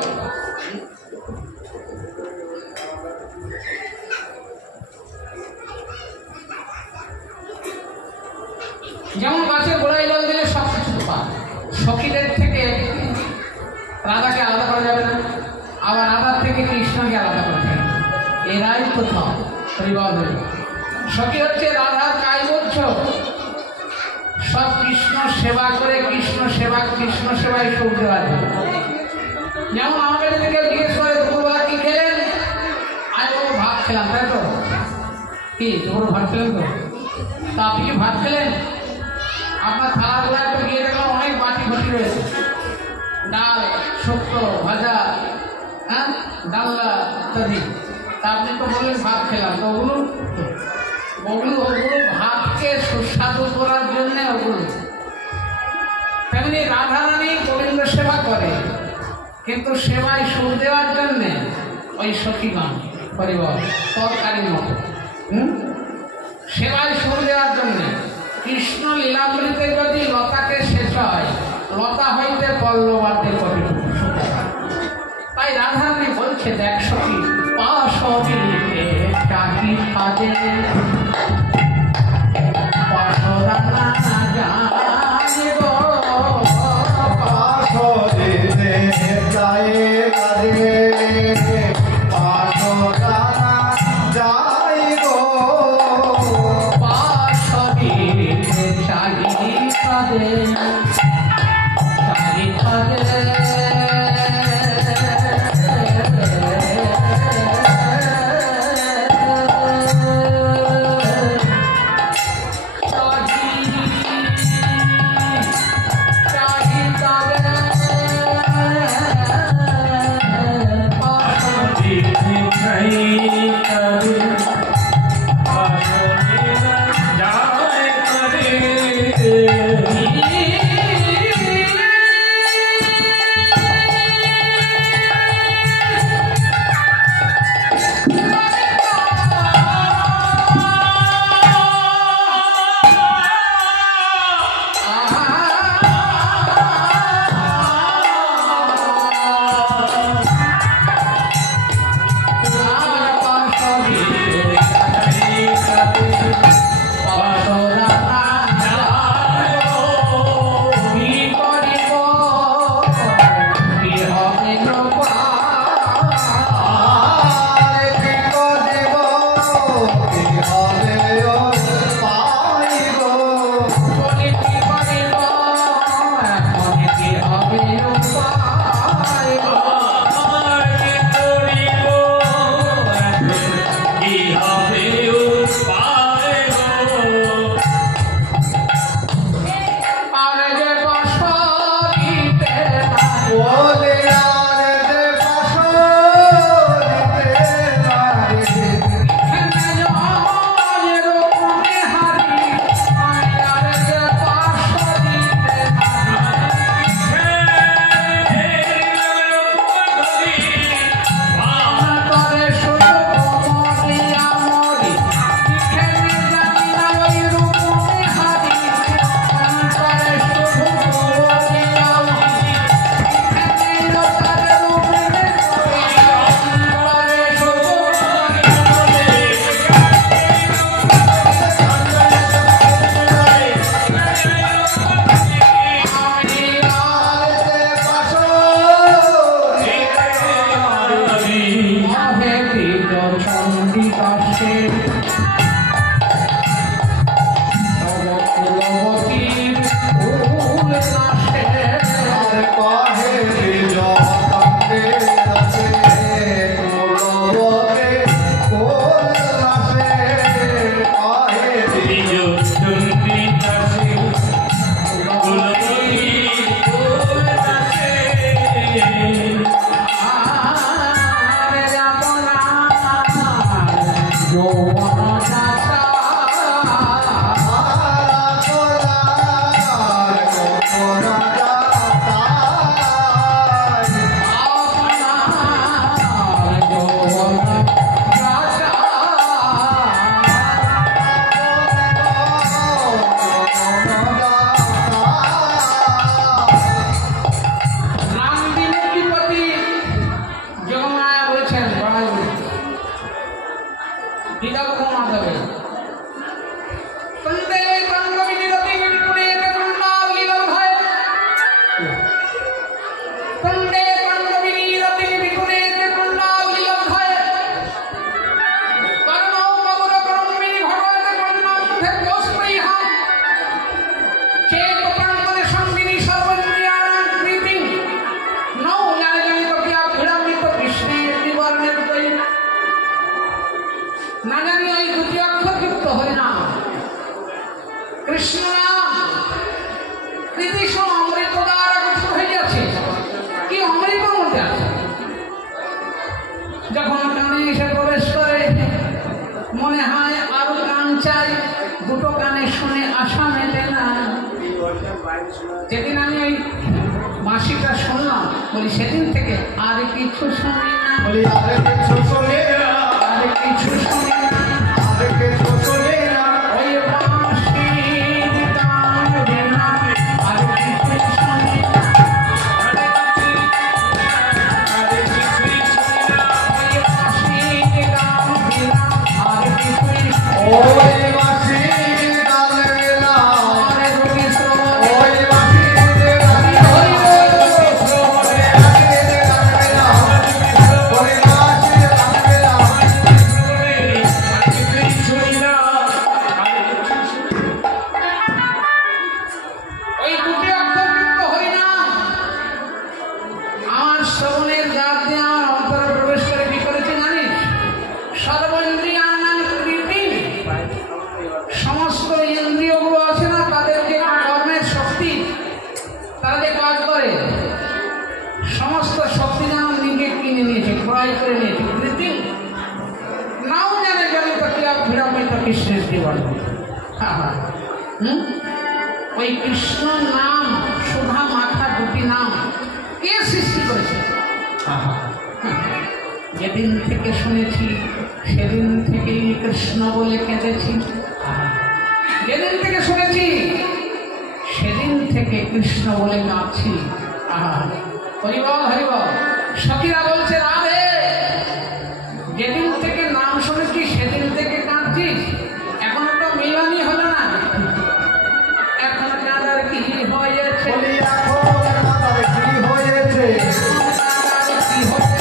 যেমন গাছের গোড়ায় জল দিলে সব কিছু পায়, সখীদের থেকে রাধাকে আলাদা করা যাবে না, আবার রাধার থেকে কৃষ্ণকে আলাদা করা যাবে না। এরাই কোথাও হরিবল হরিবল। সখী হচ্ছে রাধার কায়বদ্ধ, সব কৃষ্ণ সেবা করে, কৃষ্ণ সেবায় সুখ দেওয়া যায়। যেমন আমাকে যদি কেউ জিজ্ঞেস করে দুপুরবেলা কি খেলেন, আজ ও ভাত খেলাম, তাই তো? কি দুপুর ভাত খেলেন তো? তা আপনি কি ভাত খেলেন? আপনার থালাগুলায় তো গিয়ে দেখলাম অনেক বাটি ঘটি রয়েছে, ডাল, শুক্তো, ভাজা, হ্যাঁ, ডালনা ইত্যাদি। তা আপনি তো বললেন ভাত খেলাম, তো ওগুলো ভাতকে সুস্বাদু করার জন্যে ওগুলো। তেমনি রাধারানী গোবিন্দ সেবা করে, কিন্তু সেবায় সুর দেওয়ার জন্যে ওই সখীগণ পরিবার তরকারির মতো সেবায় সুর দেওয়ার জন্যে। কৃষ্ণ লীলামৃতে যদি লতাকে সেচায়, লতা হইতে পল্লবাদ্যে কোটি সুখ। তাই রাধারানী বলছে, দেখ সখী পাশবিতে ডাকি কাজে, পাশরানা যায় গো, পাশবিতে যায় কাজে, পাশরানা যায় গো, পাশবিতে চারি কাজে, চারি কাজে কুণ্ডে কুণ্ডবিনী রতিনী বিকুলে কুণ্ডাবলী লব্ধায় কর্ণৌ কবর করম্বিনী ভগবতে কর্ণার্থে দোষপ্রিয়াম চেত প্রান্তরে সঙ্গিনী সর্বন্দ্রিয়াণাং কৃতিং নৌ জানিত ক্রিয়া ভিড়ামৃত কৃষ্ণের নিবর্ণের তৈ না জানি ওই দুটি অক্ষরযুক্ত হরিনাম কৃষ্ণ নাম কৃতিশ অমৃত দ্বারা গঠিত হয়ে যাচ্ছে কি অমৃত মধ্যে আছে যখন কানে এসে প্রবেশ করে মনে হয় আরো কান চাই দুটো কানে শুনে আশা মেটে না যেদিন আমি ওই মাসিটা শুনলাম বলি সেদিন থেকে আর কিছু শুনি না বলি আরে কিছু শুনে না, আর কিছু শুনি না আরে কিছু শুনে না, ওই বাঁশির গান বিনা আর কিছু শুনি না আরে কিছুই শুনি না ওই বাঁশির গান বিনা আর কিছুই শুনি না। ওই মাসির গান গেলা, আরে রবি শ্রবণ ওই মাসির গান গেলা, ওই মাসির গান গেলা, ওই মাসির গান গেলা, কিছুই শুনি না ওই দুটি অক্ষরযুক্ত হরিনাম আমার শ্রবণের দ্বার দিয়ে আমার অন্তরে প্রবেশ করে কি করেছে জানিস সর্বেন্দ্রিয়াণাং কৃতিং সমস্ত ইন্দ্রিয়গুলো আছে না তাদের যে কর্মের শক্তি তারা যে কাজ করে সমস্ত শক্তি যেন নিজে কিনে নিয়েছে ক্রয় করে নিয়েছে কৃতিং নাও জানে জনিত ক্রিয়া ভিড়ামৃত কৃষ্ণের জীবন ওই কৃষ্ণ নাম সুধা মাখা দুটি নাম কে সৃষ্টি করেছে যেদিন থেকে শুনেছি সেদিন থেকেই কৃষ্ণ বলে কেঁদেছি যেদিন থেকে শুনেছি সেদিন থেকে কৃষ্ণ বলে কাঁদছি হরিবল হরিবল সখীরা বলছে রাধে যেদিন থেকে নাম শুনেছি সেদিন থেকে কাঁদছিস এখনো তো মিলনই হলো না এখন কাঁদার কি হয়েছে বলি এখন মাতার কি হয়েছে, কাঁদার কি হয়েছে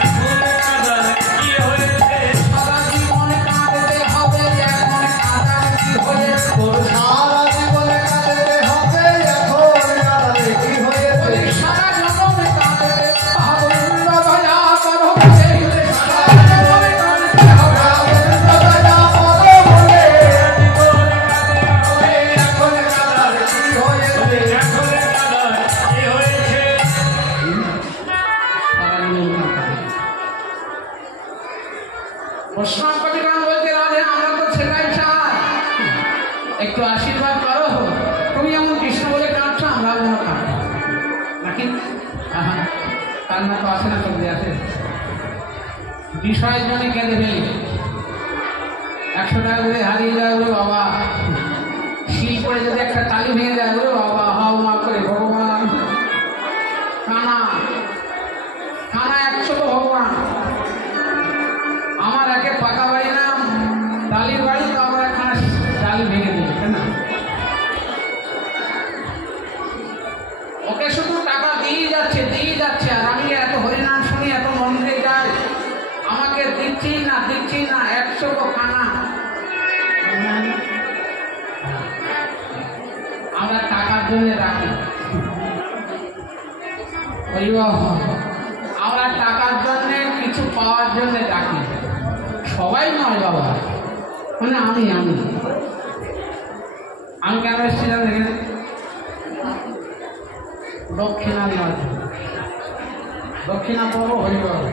এখন কাদার কি হয়েছে সারা জীবন কাঁদতে হবে এখন কাঁদার কি হয়েছে তোর সারা জীবনে কাঁদতে হবে, এখন কাঁদার কি হয়েছে, সারা জীবন কাঁদতে হবে ভয়া করো বলে সারা জীবন কাঁদতে হবে এখন কাঁদার কি হয়েছে, এখন কাদার কি হয়েছে প্রশ্ন কবিরাম বলতে রাধে আমরা তো সেটাই চাই একটু আশীর্বাদ করো তুমি যেমন কৃষ্ণ বলে কাঁদছো আমরা যেন কাঁদবো নাকি কান্না তো আসে না চলতে আসে বিষয়ের জন্য কেঁদে ফেলি 100 টাকা করে হারিয়ে যায় ওরে বাবা শিল করে যদি একটা তালি ভেঙে যায় ওরে বাবা হাও মা করে ভগবান কানা কানা 100 তো ভগবান আমার একে পাকা বাড়ি না টালির বাড়ি তো আমার একখানা টালি ভেঙে দিল তাই না ওকে শুধু টাকা দিয়ে যাচ্ছে আর আমি এত হরিনাম শুনি এত মন্দিরে যাই আমাকে দিচ্ছি না 100 তো খানা আমরা টাকার জন্য রাখি আমরা টাকার জন্য কিছু পাওয়ার জন্য ডাকি সবাই নয় বাবা মানে আমি কেন এসেছিলাম দেখেন দক্ষিণা নেওয়ার জন্য দক্ষিণা পাবো হরিবাবু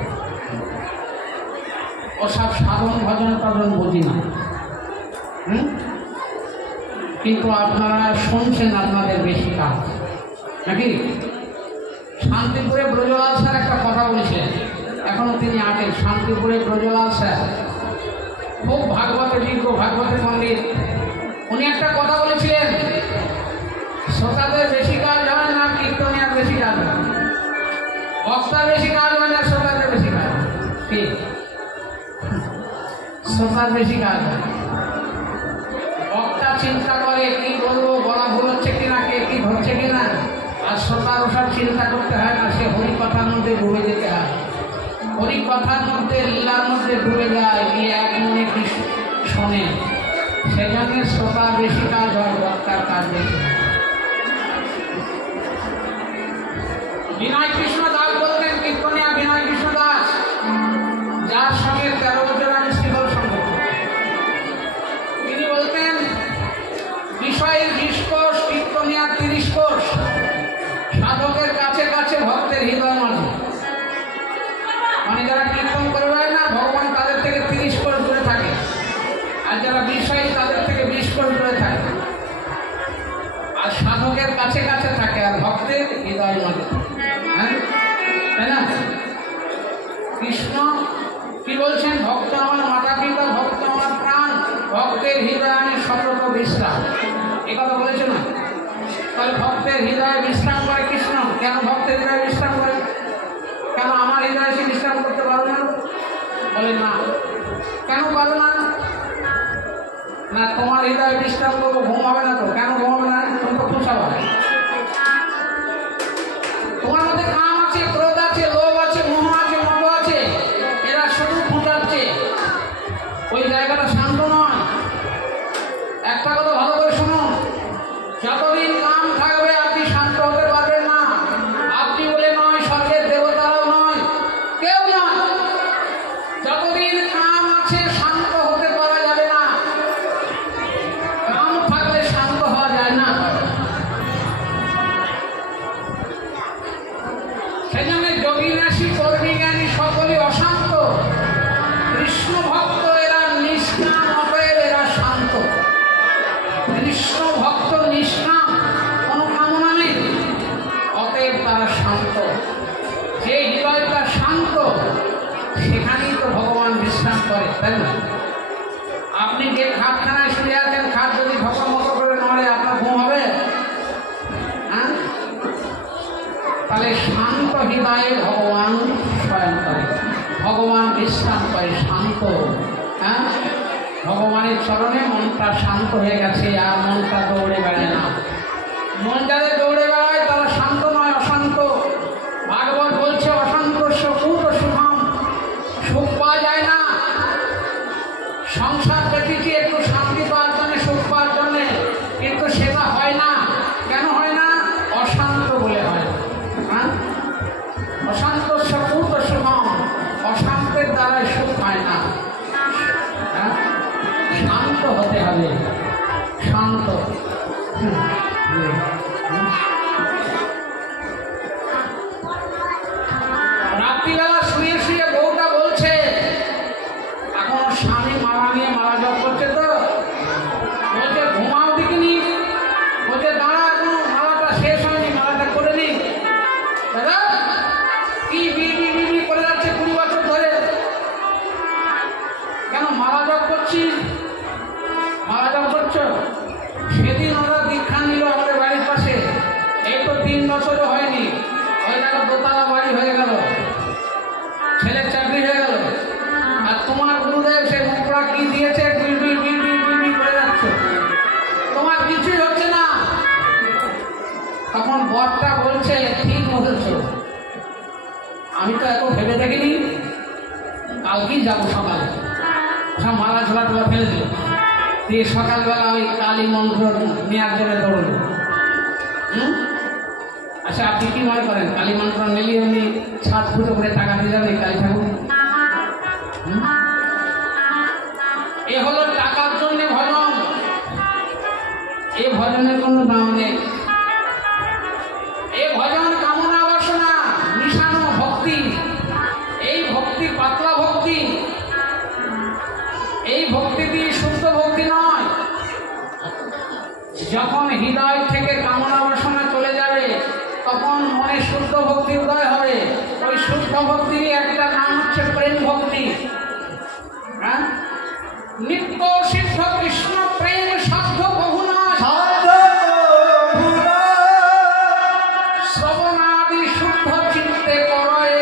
ওসব সাধন ভজন টজন বুঝি না কিন্তু আপনারা শুনছেন আপনাদের বেশি কাজ নাকি শান্তিপুরে ব্রজলাল স্যার একটা কথা বলেছেন এখনো তিনি আছেন শান্তিপুরে ব্রজলাল স্যার খুব ভাগবত বিজ্ঞ ভাগবতের পণ্ডিত উনি একটা কথা বলেছিলেন শ্রোতাদের বেশি কাজ হয় না কীর্তনিয়ার বেশি কাজ হয় বক্তার বেশি কাজ হয় না শ্রোতাদের বেশি কাজ হয় ঠিক শ্রোতার বেশি কাজ হয় বক্তা চিন্তা করে কি বলবো বলা ভুল হচ্ছে কিনা কে কি ধরছে কিনা আর শ্রোতার চিন্তা করতে হয় না, সে হরি কথার মধ্যে ডুবে যেতে হয়। হরি কথার মধ্যে, লীলার মধ্যে ডুবে যায়, গিয়ে এক মনে কি শোনে। সেজন্য শ্রোতা বেশি কাজ হয়, বক্তার কাজ বেশি। বিনয় কৃষ্ণ দাস বলতেন, কীর্তনিয়া বিনয় কৃষ্ণ দাস, যার সঙ্গে 13 বছর আমি শ্রীবল সঙ্গ, তিনি বলতেন বিষয়ের 20 কোষ, কীর্তনিয়া 30 কোষ, সাধকের কাছে কাছে, ভক্তের হৃদয় মাঝে। মানে যারা কীর্তন করবে না, ভগবান তাদের থেকে 30 কোষ দূরে থাকে, আর যারা বিষয় তাদের থেকে 20 কোষ দূরে থাকে। আর সাধকের কাছে কাছে থাকে, আর ভক্তের হৃদয় মাঝে। হ্যাঁ, তাই না? কৃষ্ণ কি বলছেন? ভক্ত আমার মাতা পিতা, ভক্ত আমার প্রাণ, ভক্তের হৃদয় আমি সতত বিশ্রাম। এ কথা বলেছে না? তাহলে ভক্তের হৃদয়ে বিশ্রাম করে কৃষ্ণ। কেন ভক্তের হৃদয়ে বিশ্রাম করে? কেন আমার হৃদয়ে সে বিশ্রাম করতে পারবে না? বলে না। কেন পারবে না? না, তোমার হৃদয়ে বিশ্রাম করবো, ঘুম হবে না তো। কেন ঘুম হবে না? তুমি তো খুশাবা। তোমার মধ্যে কাম আছে, ক্রোধ আছে, লোভ আছে, মোহ আছে, মদ আছে, এরা শুধু ফুটাচ্ছে, ওই জায়গাটা শান্ত নয়। একটা কথা ভালো করে শুনুন, যতদিন কাম থাকবে আপনি শান্ত হতে পারবেন না। আপনি বলে নয়, স্বর্গের দেবতারাও নয়, কেউ নয়। যতদিন কাম আছে শান্ত হতে পারা যাবে না। কাম থাকলে শান্ত হওয়া যায় না। সেজন্য যোগীনাশী কর্মী জ্ঞানী সকলে অশান্ত। কৃষ্ণ ভক্ত এরা নিষ্কাম, অতএব এরা শান্ত। কৃষ্ণ ভক্ত নিষ্কাম, কোনো কামনা নেই, অতএব তারা শান্ত। যে হৃদয়টা শান্ত, সেখানেই তো ভগবান বিশ্রাম করে, তাই না? আপনি যে খাটখানায় শুয়ে আছেন, খাট যদি ঢকর মতো করে নড়ে, আপনার ঘুম হবে? হ্যাঁ, তাহলে শান্ত হৃদয়ে ভগবান শয়ন করে, ভগবান বিশ্রাম করে, শান্ত। হ্যাঁ, ভগবানের চরণে মনটা শান্ত হয়ে গেছে, আর মনটা দৌড়ে বেড়ায় না। মন যাদের দৌড়ে বেড়ায় তারা শান্ত নয়, অশান্ত। ভাগবত বলছে অশান্ত সুখ সুখম, সুখ পাওয়া যায় না। সংসার ব্যতীত একটু শান্তি পাওয়ার জন্য, সুখ পাওয়ার জন্য, কিন্তু সেটা হয় না। কেন হয় না? অশান্ত বলে হয়। হ্যাঁ, অশান্ত সুখ সুখম, অশান্তের দ্বারাই সুখ হয় না। হ্যাঁ, শান্ত হতে হবে, শান্ত। রাত্রিবেলা শুয়ে শুয়ে বউটা বলছে, এখন স্বামী মালা নিয়ে মালা জপ করছে, তো বলছে ঘুমাও দেখিনি। বলছে দাঁড়া, এখন মালাটা শেষ হয়নি, মালাটা করে নি। দাদা কি বিবি বিবি করে যাচ্ছে 20 বছর ধরে। কেন মালা জপ করছিস? মালা জপ করছো? সেদিন ওরা দীক্ষা নিল আমাদের বাড়ির পাশে, এই তো 3 বছরও হয়নি, হয়ে গেল দোতলা বাড়ি হয়ে গেল, ছেলের চাকরি হয়ে গেল। আর তোমার গুরুদেব সে মুখরা কি দিয়েছে, বিড়বিড় বিড়বিড় বিড়বিড় করে যাচ্ছ, তোমার কিছুই হচ্ছে না। তখন বরটা বলছে, ঠিক বলেছ, আমি তো এত ভেবে দেখিনি, কালকেই যাবো সকালে। সব মালা ঝোলা টোলা ফেলে দিল, দিয়ে সকালবেলা ওই কালী মন্ত্র নেওয়ার জন্য দৌড়ল। আচ্ছা, আপনি কি মনে করেন কালী মন্ত্র নিলে উনি ছাদ ফুটো করে টাকা দিয়ে যাবেন কালী ঠাকুর? এ হলো টাকার জন্য ভজন। এ ভজনের কোনো দাম নেই। এ ভজন কামনা বাসনা মিশানো ভক্তি। এই ভক্তি পাতলা ভক্তি, এই ভক্তি দিয়ে শুদ্ধ ভক্তি নয়। যখন হৃদয় থেকে কামনা বাসনা চলে যাবে, তখন মনে শুদ্ধ ভক্তি উদয় হবে। ওই শুদ্ধ ভক্তির একটা নাম হচ্ছে প্রেম ভক্তি। হ্যাঁ, নিত্য সিদ্ধ কৃষ্ণ প্রেম সাধ্য বহুনা, শ্রবণাদি শুদ্ধ চিত্তে করয়ে।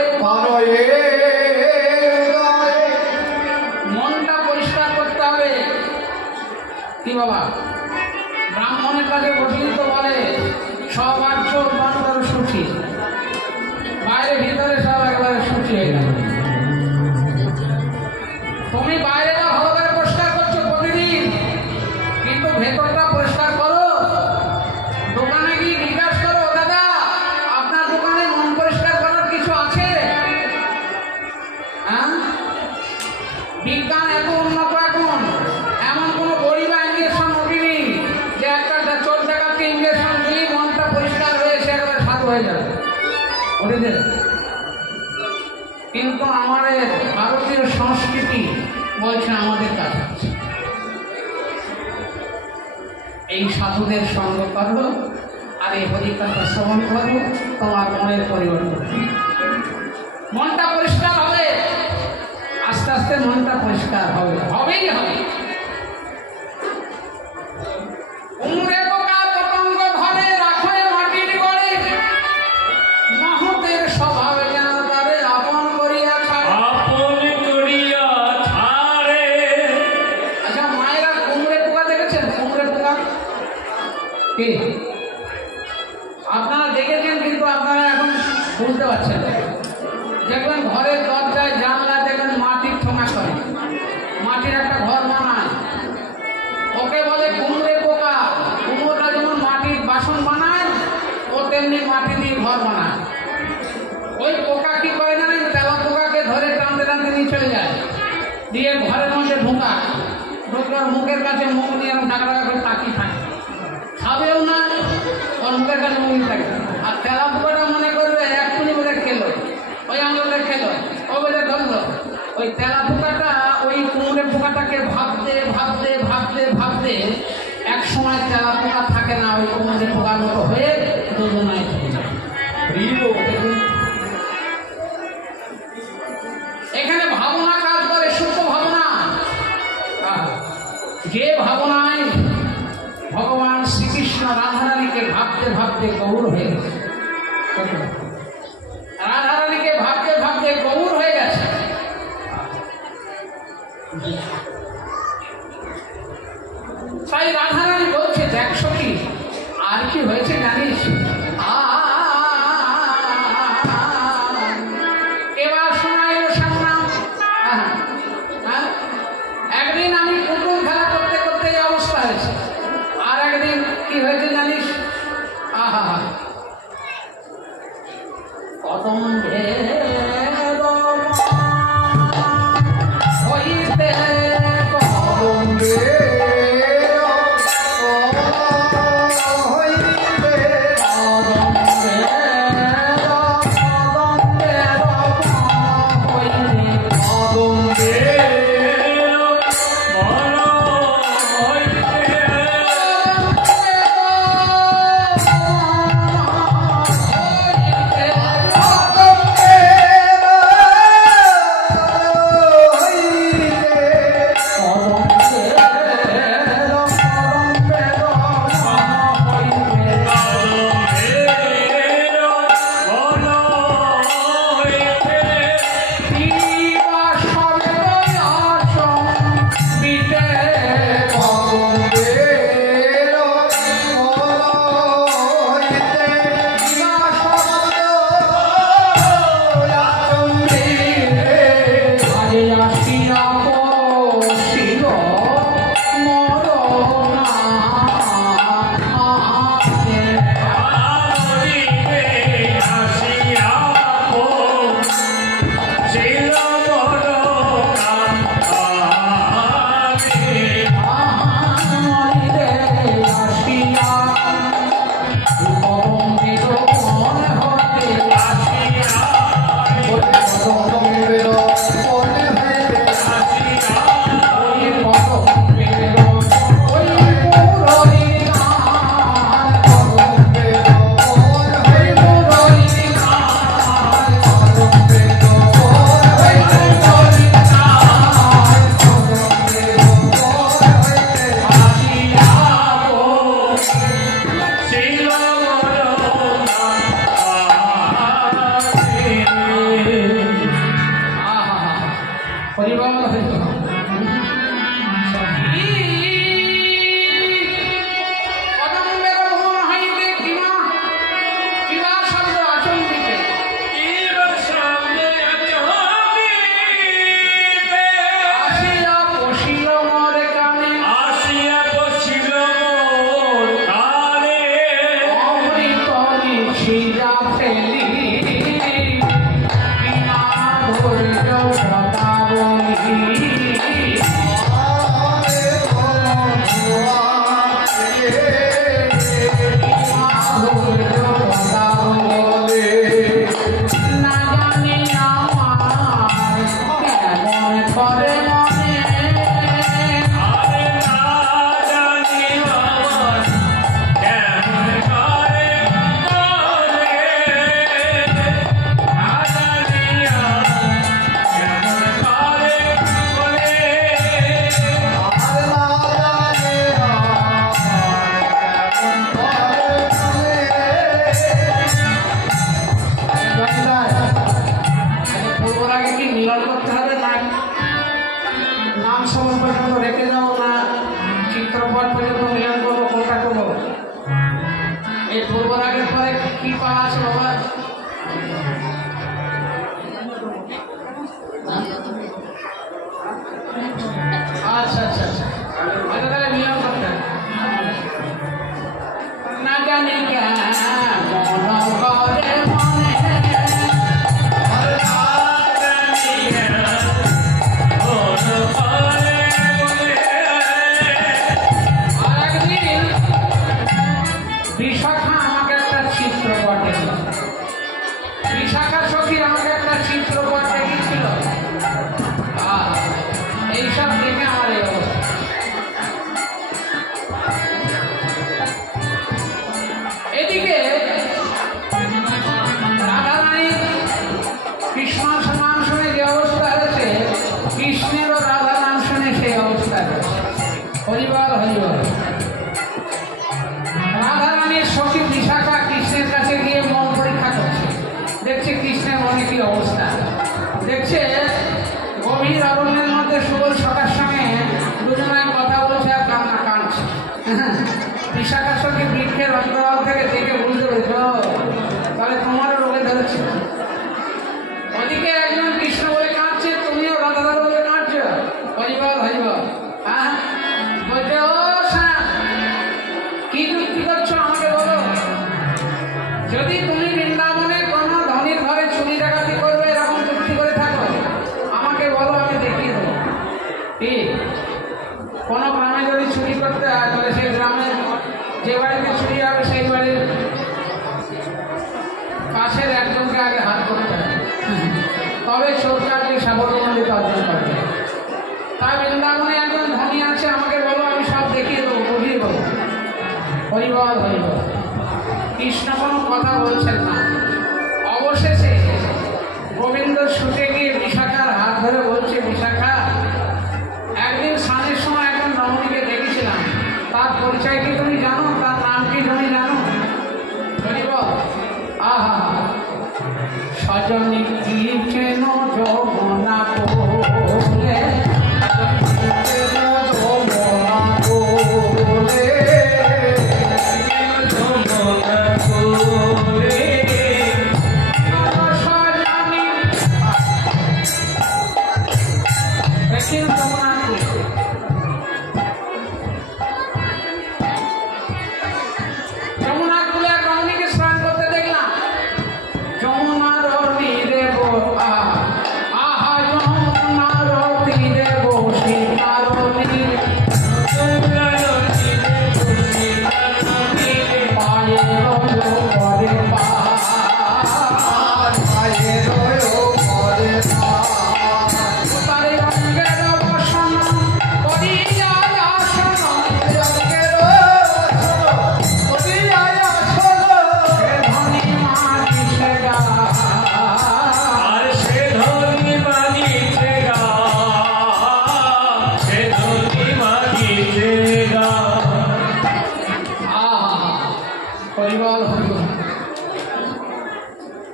মনটা পরিষ্কার করতে হবে। কি বাবা, ব্রাহ্মণের কাছে বসলেই তো বলে সবার্য বন্দর সুখী। ওদের কিন্তু আমাদের ভারতীয় সংস্কৃতি বলছে আমাদের কাছে আছে। এই সাধুদের সঙ্গ করো আর এই হরিকথা শ্রবণ করো, তোমার মনের পরিবর্তন, মনটা পরিষ্কার হবে, আস্তে আস্তে মনটা পরিষ্কার হবে, হবেই হবে। উমরে পোকা পতঙ্গ ধরে রাখে মাটির গড়ে, মহতের স্বভাব যেন তারে আপন করিয়া ছাড়ে। আপন করিয়া ছাড়ে। আচ্ছা মায়েরা কুমড়ে পোকা দেখেছেন? কুমড়ে পোকা কি আপনারা দেখেছেন, কিন্তু আপনারা এখন বুঝতে পারছেন। দেখবেন ঘরের দরজায় জানলা দেখবেন মাটির ঠোঙা করে, মাটির একটা ঘর বানায়, ওকে বলে কুমড়ে পোকা। কুমড়োটা যেমন মাটির বাসন বানায়, ও তেমনি মাটি দিয়ে ঘর বানায়। ওই পোকা কি করে না, তেলা পোকাকে ধরে টানতে টানতে নিয়ে চলে যায়, দিয়ে ঘরের মধ্যে ঢোকায়, ঢোকার মুখের কাছে মুখ নিয়ে ঢাকা ঢাকা করে তাকিয়ে থাকে, খাবেও না, ওর মুখের কাছে মুখ থাকে। আর তেলা পোকাটা মনে করবে এক্ষুনি বলে খেলো, ওই আঙুলে খেলো, ও বলে ধরলো। ওই তেলা পোকাটা ওই কুমড়ে পোকাটাকে ভাবতে ভাবতে ভাবতে ভাবতে এক সময় তেলা পোকা থাকে না, ওই কুমড়ে পোকার মতো হয়ে দুজনায় এখানে ভাবনা কাজ করে, সূক্ষ্ম ভাবনা। যে ভাবনায় ভগবান শ্রীকৃষ্ণ রাধারানীকে ভাবতে ভাবতে গৌর হয়ে গেছে, রাধারানীকে ভাবতে ভাবতে গৌর হয়ে গেছে। তাই রাধারানী বলছে, দেখছো কি আর কি হয়েছে জানিস? এবার শোনায় সংগ্রাম। একদিন আমি পুতুল খেলা করতে করতে এই অবস্থা হয়েছে, আর একদিন কি হয়েছে জানিস? আহা কদম হইতে অবস্থা দেখছে গভীর অরণ্যের মধ্যে সুবল সকার সঙ্গে দুজনে কথা বলছে আর কান্না কাঁদছে বিশাখাসকে বৃক্ষের অন্তরাল থেকে দেখে বুঝতে পেরেছ তাহলে তোমারও রোগে ধরেছে ওদিকে একজন কৃষ্ণ বলে কাঁদছে তুমিও রাধা রাধা বলে কাঁদছো হরিবল হরিবল হ্যাঁ বলছে ও শ্যাম কি যুক্তি করছো আমাকে বলো যদি তুমি বৃন্দাবনে কোনো ধনীর ঘরে চুরি ডাকাতি করবে এরকম যুক্তি করে থাকো আমাকে বলো আমি দেখিয়ে দেবো কি কোনো গ্রামে যদি চুরি করতে হয় তাহলে সেই গ্রামের যে বাড়িতে চুরি হবে সেই বাড়ির কাছের একজনকে আগে হাত করতে হবে তবে সরকারকে সাবধানতা অর্জন করবে তাই বৃন্দাবনে একজন ধনী আছে আমাকে বলো আমি সব দেখিয়ে দেবো বুঝিয়ে দেবো হরিবল হরিবল কৃষ্ণ কোনো কথা বলছেন না অবশেষে গোবিন্দ ছুটে গিয়ে বিশাখার হাত ধরে বলছে বিশাখা একদিন স্নানের সময় একজন রমণীকে দেখেছিলাম তার পরিচয় কি তুমি জানো তার নাম কি তুমি জানো হরিবল আহা সজনী কি কেন যমুনা বলে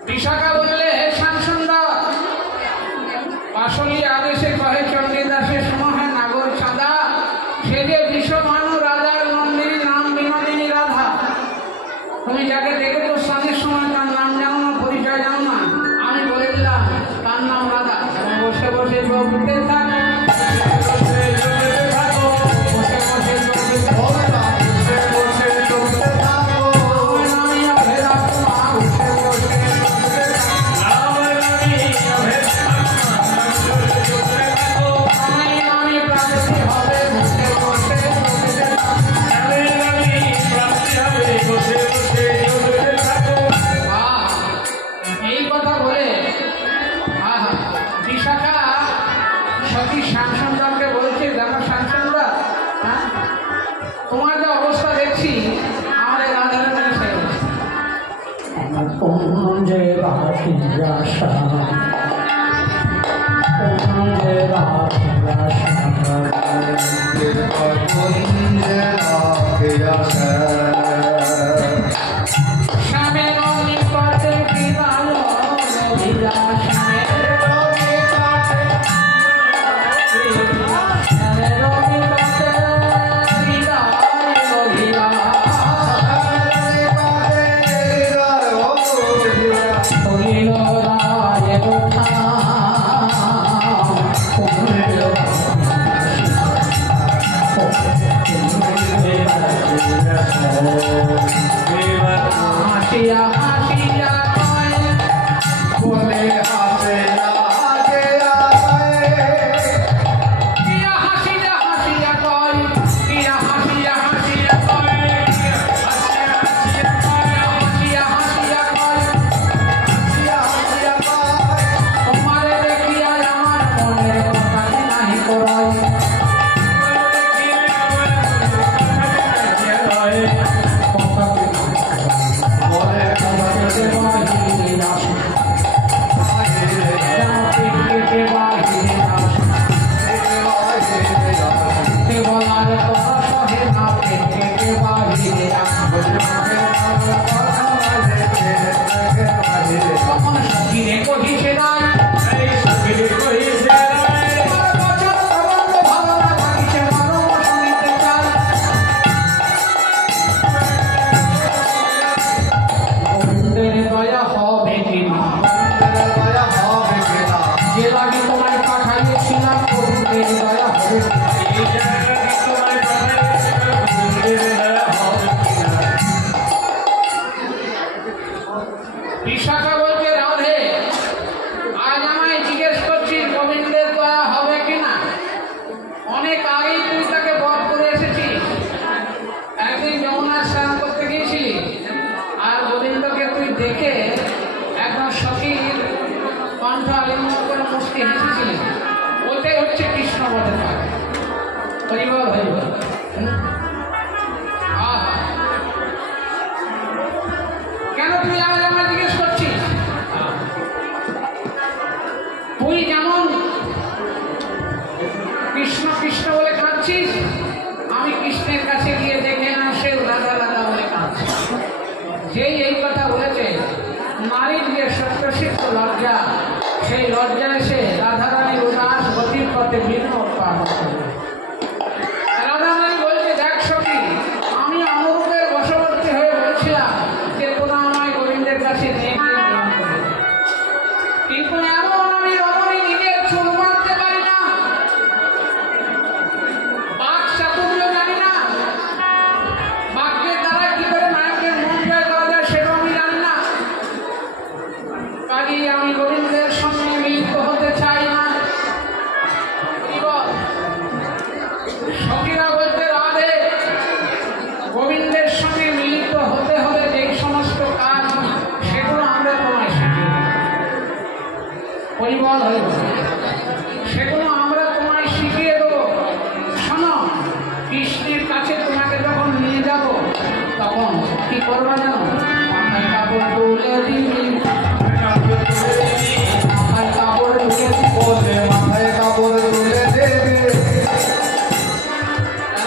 বিশাখা বললে হে শ্যামসুন্দর পাশলি আদেশে কহে চণ্ডীদাসের সময় নাগর চাঁদা সে যে বিশ্বমানু রাজার নন্দিনী নাম বিনোদিনী রাধা তুমি যাকে দেখেছো স্নানের সময় তার নাম জানো না পরিচয় জানো না আমি বলে দিলাম তার নাম রাধা বসে বসে চলতে থাকো শ্যামসুন্দরকে বলছে দেখো শ্যামসুন্দর তোমার যে অবস্থা দেখছি আমাদের রাধার মনে সেরেছে আমার কুঞ্জে বাকি আশা কুঞ্জে বাকি আশা শ্যামের নিকটে বিবাহ Oh গোবিন্দের দয়া হবে কিনা যে লাগে তোমায় পাঠাইয়েছিলাম গোবিন্দের দয়া হবে কিনা? এই জায়গায় তোমায় পাঠাইয়েছিলাম গোবিন্দের দয়া হবে কিনা? বিশাখা বলছে রাধে আজ আমায় জিজ্ঞেস করছিস গোবিন্দের দয়া হবে কিনা? অনেক আগেই তুই তাকে বধ করে এসেছিস। একদিন যমুনা স্নান করতে গিয়েছিলি আর গোবিন্দকে তুই দেখে একদম সখীর কণ্ঠ আলিঙ্গন করে মুষ্টি হেসেছিলি। ওটাই হচ্ছে কৃষ্ণ বধের কাজ। পরিবার হয়ে গেল। কেন তুই আজ আমায় জিজ্ঞেস করছিস? তুই যেমন কৃষ্ণ কৃষ্ণ বলে কাঁদছিস, আমি কৃষ্ণের কাছে গিয়ে দেখে না সে রাধা রাধা বলে কাঁদছে। যেই এই কথা বলেছে নারীর যে সত্যসিদ্ধ লজ্জা, সেই লজ্জায় সে রাধারানীর উদাস গতির পথে বিঘ্ন উৎপাদন করবে। রাধারানী বলছে দেখ সখী, আমি অনুরূপের বশবর্তী হয়ে বলছিলাম যে তোরা আমায় গোবিন্দের কাছে নিয়ে গিয়ে মিলন করবে, কিন্তু এমন আমি রমণী নিজের চুল বাঁধতে পারি না, বাক চাতুর্য জানি না, বাক্যের দ্বারা কি করে নায়কের মন জয় করা যায় সেটাও আমি জানি না। কাজেই আমি গোবিন্দের সঙ্গে মিলিত হতে চাই না। কি বল? সখীরা বলতে রাধে গোবিন্দের সঙ্গে মিলিত হতে হলে যেই সমস্ত কাজ সেগুলো আমরা তোমায় শিখিয়ে দেব। পরিবল হয়ে গেল। সেগুলো আমরা তোমায় শিখিয়ে দেবো। শোনো, কৃষ্ণের কাছে তোমাকে যখন নিয়ে যাব তখন কি করবা জানো? মাথায় কাপড় তুলে দিবি, মাথায় কাপড় তুলে দিবি। বলে মাথায় কাপড় তুলে দেবে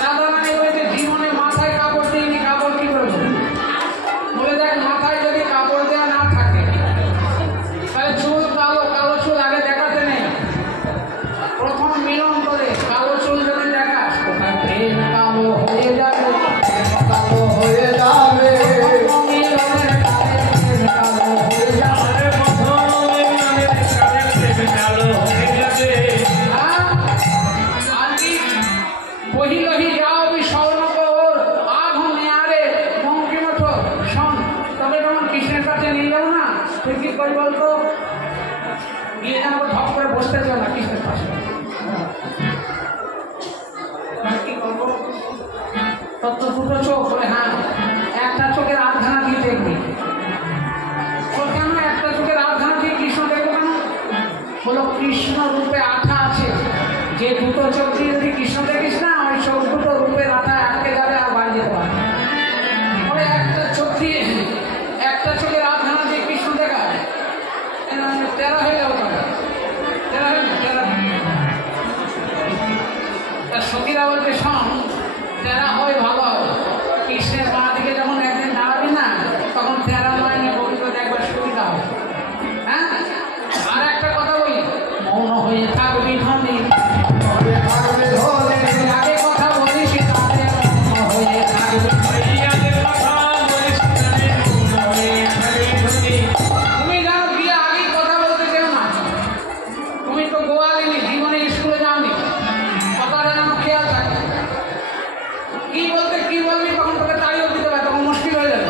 রাধারানী বলছে জীবনে মাথায় কাপড় দিইনি, কাপড় কি করবো? বলে দেখ মাথায় যদি কাপড় দেওয়া না থাকে তাহলে চুল কালো, কালো চুল আগে দেখাতে নেই। প্রথম মিলন করে কালো চুল যদি দেখাস কোথায় প্রেম কালো হয়ে যাবে। কালো হয়ে যাবে প্রথম মিলনের কালে প্রেম কালো হয়ে যাবে। আমাদের প্রথম মিলনের কালে প্রেম কালো হয়ে যাবে। হ্যাঁ? আর কি বহিলহি যাও বি স্বর্ণকর আঘ নেয়ারে মঙ্কিমঠ শোন, তবে যখন কৃষ্ণের কাছে নিয়ে যাবো না তুই কি করবি বলতো? গিয়ে যেন ধপ করে বসতে চাও না কৃষ্ণের পাশে। কি করবো? তোর তো দুটো চোখ, বলে হ্যাঁ একটা চোখের আধখানা দিয়ে দেখবি। ও কেন একটা চোখের আধখানা দিয়ে কৃষ্ণ দেখবো কেন? বলো কৃষ্ণ রূপে আঠা আছে, যে দুটো চোখ দিয়ে যদি কৃষ্ণ দেখিস না ওই চোখ দুটো রূপের আঠা আটকে যাবে আর বাড়ি যেতে পারবে। ওই একটা চোখ দিয়ে, একটা চোখের আধখানা দিয়ে কৃষ্ণ দেখা তেরা হয়ে যাবে, তেরা হয়ে তেরা। তার সখীরা বলবে শোন, তেরা হয় ভালো হবে। কৃষ্ণের বাঁ দিকে যখন একদিন দাঁড়াবি না তখন তেরা নয় নিয়ে পবিত্রতা একবার সুবিধা হবে। হ্যাঁ, আর একটা কথা বলি, মৌন হয়ে থাকবি ধনী, তবে থাকবে ধরে আগে কথা বলিস তাতে মৌন হয়ে থাকবি। ইয়াদের কথা বলিস জানি মন হয়ে থাকবি ধনী। তুমি জানো বিয়ে আগেই কথা বলতে চাও না। তুমি তো গোয়ালিনি, জীবনে স্কুলে যাওনি, কথাটা যেন খেয়াল থাকে। কি বলতে কি বলবি তখন তোকে তাড়িয়ে দিতে পারে, তখন মুশকিল হয়ে যাবে।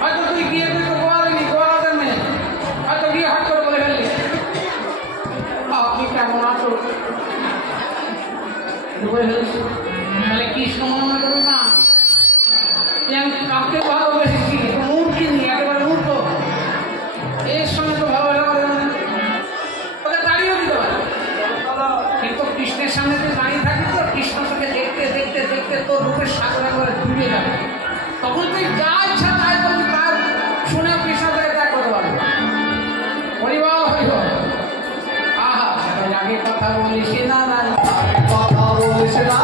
হয়তো তুই গিয়ে তুই তো গোয়ালিনি, গোয়ালাদের মেয়ে, হয়তো গিয়ে হাত করে বলে ফেললি আপনি কেমন আছো, তাহলে কৃষ্ণ মনে করবি না যে আমি কাউকে ভালোবেসেছি, মূর্তি নিয়ে একেবারে মূর্খ, এর সঙ্গে তো ভালোবাসা করে না, ওকে দাঁড়িয়েও দিতে পারে। কিন্তু কৃষ্ণের সামনে তুই দাঁড়িয়ে থাকবি তো কৃষ্ণ তোকে দেখতে দেখতে দেখতে তোর রূপের সাগর একবারে ডুবে যাবে। তখন তুই যা ইচ্ছা তাই করবি, তার শুনে কৃষ্ণ থেকে ত্যাগ করতে পারবি। পরিবার হইল আহা, আগে কথা বলিস না, কথা বলিস না